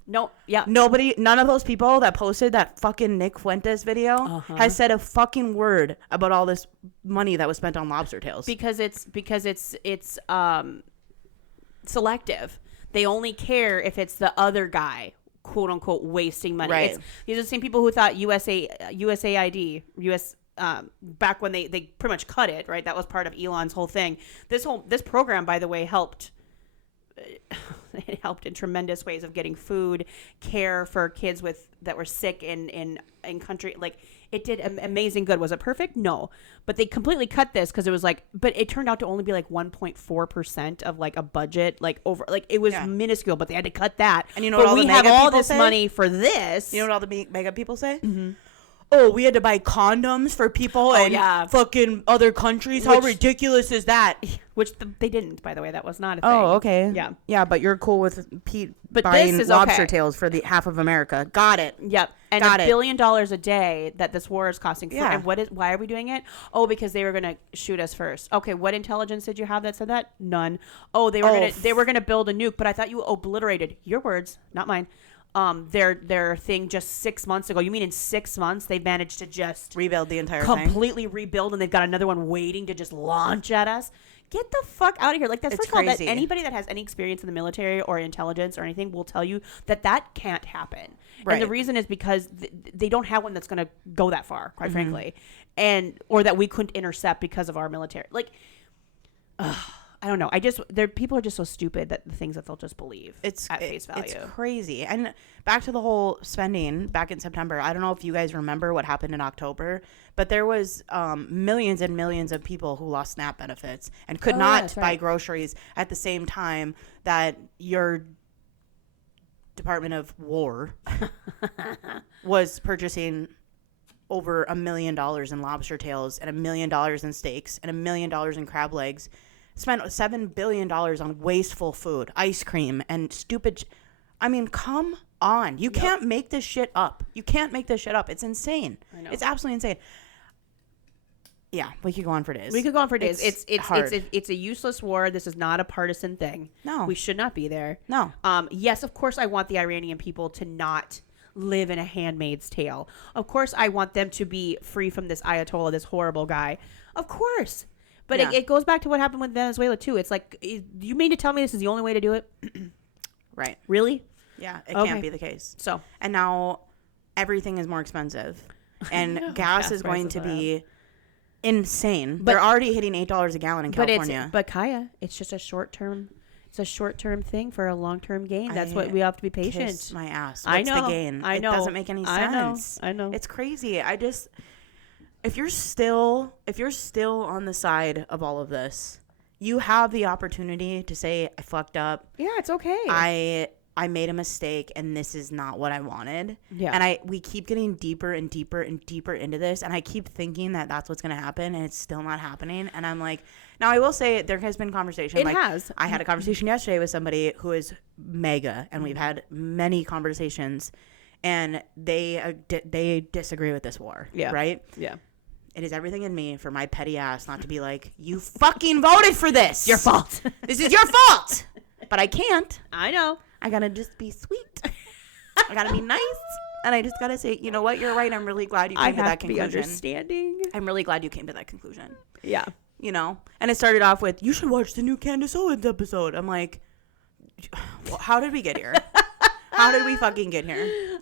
No. Yeah. None of those people that posted that fucking Nick Fuentes video has said a fucking word about all this money that was spent on lobster tails. Because it's selective. They only care if it's the other guy, quote unquote, wasting money. Right. These are the same people who thought USAID, back when they pretty much cut it, right? That was part of Elon's whole thing. This program, by the way, helped. It helped in tremendous ways of getting food, care for kids that were sick in country. Like, it did amazing good. Was it perfect? No, but they completely cut this because it was like. But it turned out to only be like 1.4% of like a budget, like over, like it was minuscule. But they had to cut that. And you know but what all we the have mega all people this say? money for this. You know what all the mega people say? Mm-hmm. Oh, we had to buy condoms for people in fucking other countries. How ridiculous is that? Which they didn't, by the way. That was not a thing. Oh, okay. Yeah. Yeah, but you're cool with Pete But buying this is lobster okay. tails for the half of America. Got it. Yep. And Got $1 billion a day that this war is costing. Yeah. And why are we doing it? Oh, because they were going to shoot us first. Okay. What intelligence did you have that said that? None. Oh, they were going to build a nuke, but I thought you obliterated your words, not mine. Their thing just 6 months ago. You mean in 6 months they managed to just Rebuild the entire thing. completely rebuild, and they've got another one waiting to just launch at us? Get the fuck out of here. Like, that's It's first of all, that crazy. anybody that has any experience in the military or intelligence or anything will tell you that can't happen. Right. And the reason is because they don't have one that's going to go that far, quite Mm-hmm. frankly, or that we couldn't intercept because of our military. Like, I don't know. People are just so stupid that the things that they'll just believe at face value. It's crazy. And back to the whole spending back in September. I don't know if you guys remember what happened in October, but there was millions and millions of people who lost SNAP benefits and could not that's buy right. groceries at the same time that your Department of War was purchasing over $1 million in lobster tails and $1 million in steaks and $1 million in crab legs spent $7 billion on wasteful food, ice cream, and stupid. I mean, come on. You can't make this shit up. You can't make this shit up. It's insane. I know. It's absolutely insane. Yeah, we could go on for days. It's a useless war. This is not a partisan thing. No. We should not be there. No. Yes, of course I want the Iranian people to not live in a Handmaid's Tale. Of course I want them to be free from this Ayatollah, this horrible guy. Of course. But it goes back to what happened with Venezuela too. It's like, you mean to tell me this is the only way to do it? Right. Really? Yeah, it can't be the case. So. And now everything is more expensive. And gas is going to be insane. But they're already hitting $8 a gallon in California. But Kiah, it's just a short-term thing for a long-term gain. That's what we have to be patient. Kiss my ass. What's the gain? I know. It doesn't make any sense. I know. It's crazy. If you're still on the side of all of this, you have the opportunity to say, I fucked up. Yeah, it's okay. I made a mistake and this is not what I wanted. Yeah. And we keep getting deeper and deeper and deeper into this. And I keep thinking that that's what's going to happen. And it's still not happening. And I'm like, now I will say there has been conversation. It has. I had a conversation yesterday with somebody who is mega. And we've had many conversations. And they disagree with this war. Yeah. Right? Yeah. It is everything in me for my petty ass not to be like, you fucking voted for this. Your fault. This is your fault. But I can't. I know. I gotta just be sweet. I gotta be nice. And I just gotta say, you know what? You're right. I'm really glad you came to that conclusion. I have to be understanding. I'm really glad you came to that conclusion. Yeah. You know? And it started off with, you should watch the new Candace Owens episode. I'm like, well, how did we get here? How did we fucking get here?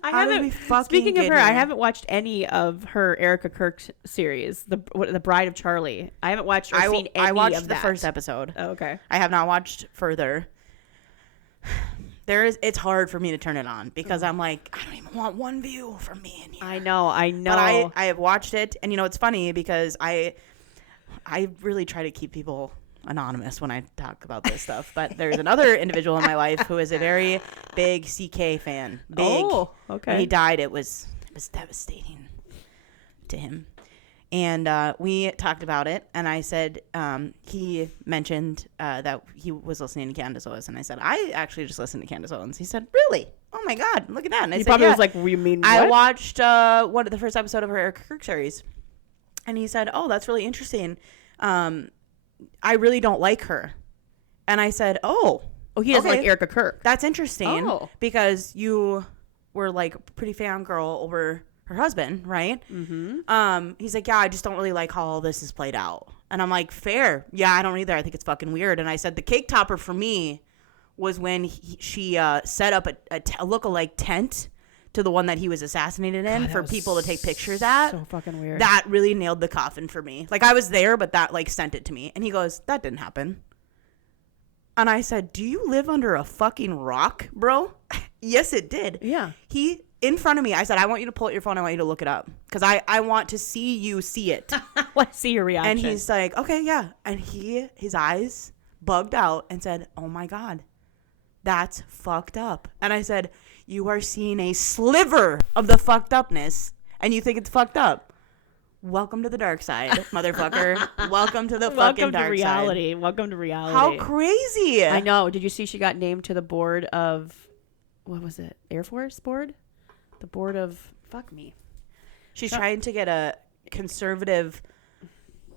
Speaking of her, I haven't watched any of her Erica Kirk series, the Bride of Charlie. I haven't watched or seen any of that. I watched the first episode. Oh, okay. I have not watched further. It's hard for me to turn it on because I'm like, I don't even want one view from me in here. I know. But I have watched it, and it's funny because I really try to keep people anonymous when I talk about this stuff. But there's another individual in my life who is a very big CK fan. Big. Oh, okay. When he died, it was devastating to him. And we talked about it, and I said he mentioned that he was listening to Candace Owens, and I said, I actually just listened to Candace Owens. He said, really? Oh, my God, look at that. And I he said, probably yeah. was like, you mean what? I watched the first episode of her Erica Kirk series, and he said, oh, that's really interesting. I really don't like her. And I said, he doesn't like Erica Kirk. That's interesting because you were like pretty fangirl over her husband, right? Mm-hmm. He's like, yeah, I just don't really like how all this is played out. And I'm like, fair. Yeah, I don't either. I think it's fucking weird. And I said the cake topper for me was when she set up a lookalike tent to the one that he was assassinated in for people to take pictures at. So fucking weird. That really nailed the coffin for me. Like, I was there, but that like sent it to me. And he goes, that didn't happen. And I said, do you live under a fucking rock, bro? Yes, it did. Yeah. He, in front of me, I said, I want you to pull out your phone. I want you to look it up. Because I want to see you see it. I want to see your reaction. And he's like, okay, yeah. And his eyes bugged out and said, oh my God, that's fucked up. And I said, you are seeing a sliver of the fucked upness and you think it's fucked up. Welcome to the dark side, motherfucker. Welcome to the fucking dark reality. side. Welcome to reality. How crazy. I know. Did you see she got named to the board of, what was it? Air Force board? The board of, fuck me. She's trying to get a conservative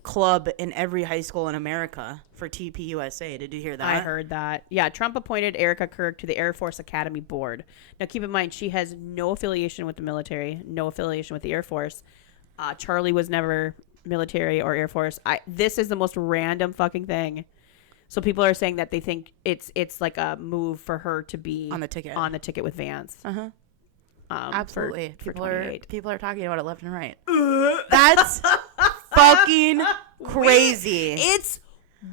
club in every high school in America for TPUSA. Did you hear that? I heard that. Yeah, Trump appointed Erica Kirk to the Air Force Academy board. Now, keep in mind, she has no affiliation with the military, no affiliation with the Air Force. Charlie was never military or Air Force. This is the most random fucking thing. So people are saying that they think it's like a move for her to be on the ticket with Vance. Uh-huh. Absolutely. For people are talking about it left and right. That's fucking crazy. It's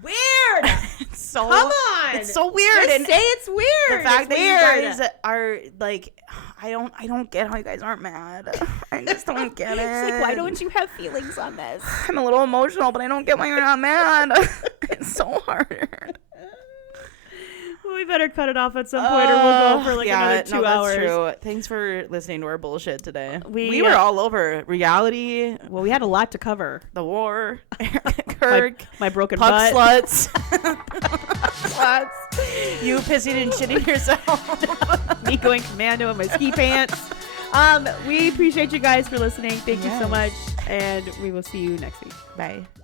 weird. It's so, come on. It's so weird. Just say it's weird. The fact that you guys are like, I don't get how you guys aren't mad. I just don't get it. It's like, why don't you have feelings on this? I'm a little emotional, but I don't get why you're not mad. It's so hard. We better cut it off at some point, or we'll go for like another 2 hours. That's true. Thanks for listening to our bullshit today. We were all over reality. Well, we had a lot to cover. The war, Kirk, my broken puck butt. sluts, you pissing and shitting yourself, me going commando in my ski pants. We appreciate you guys for listeing. Thank you so much, and we will see you next week. Bye.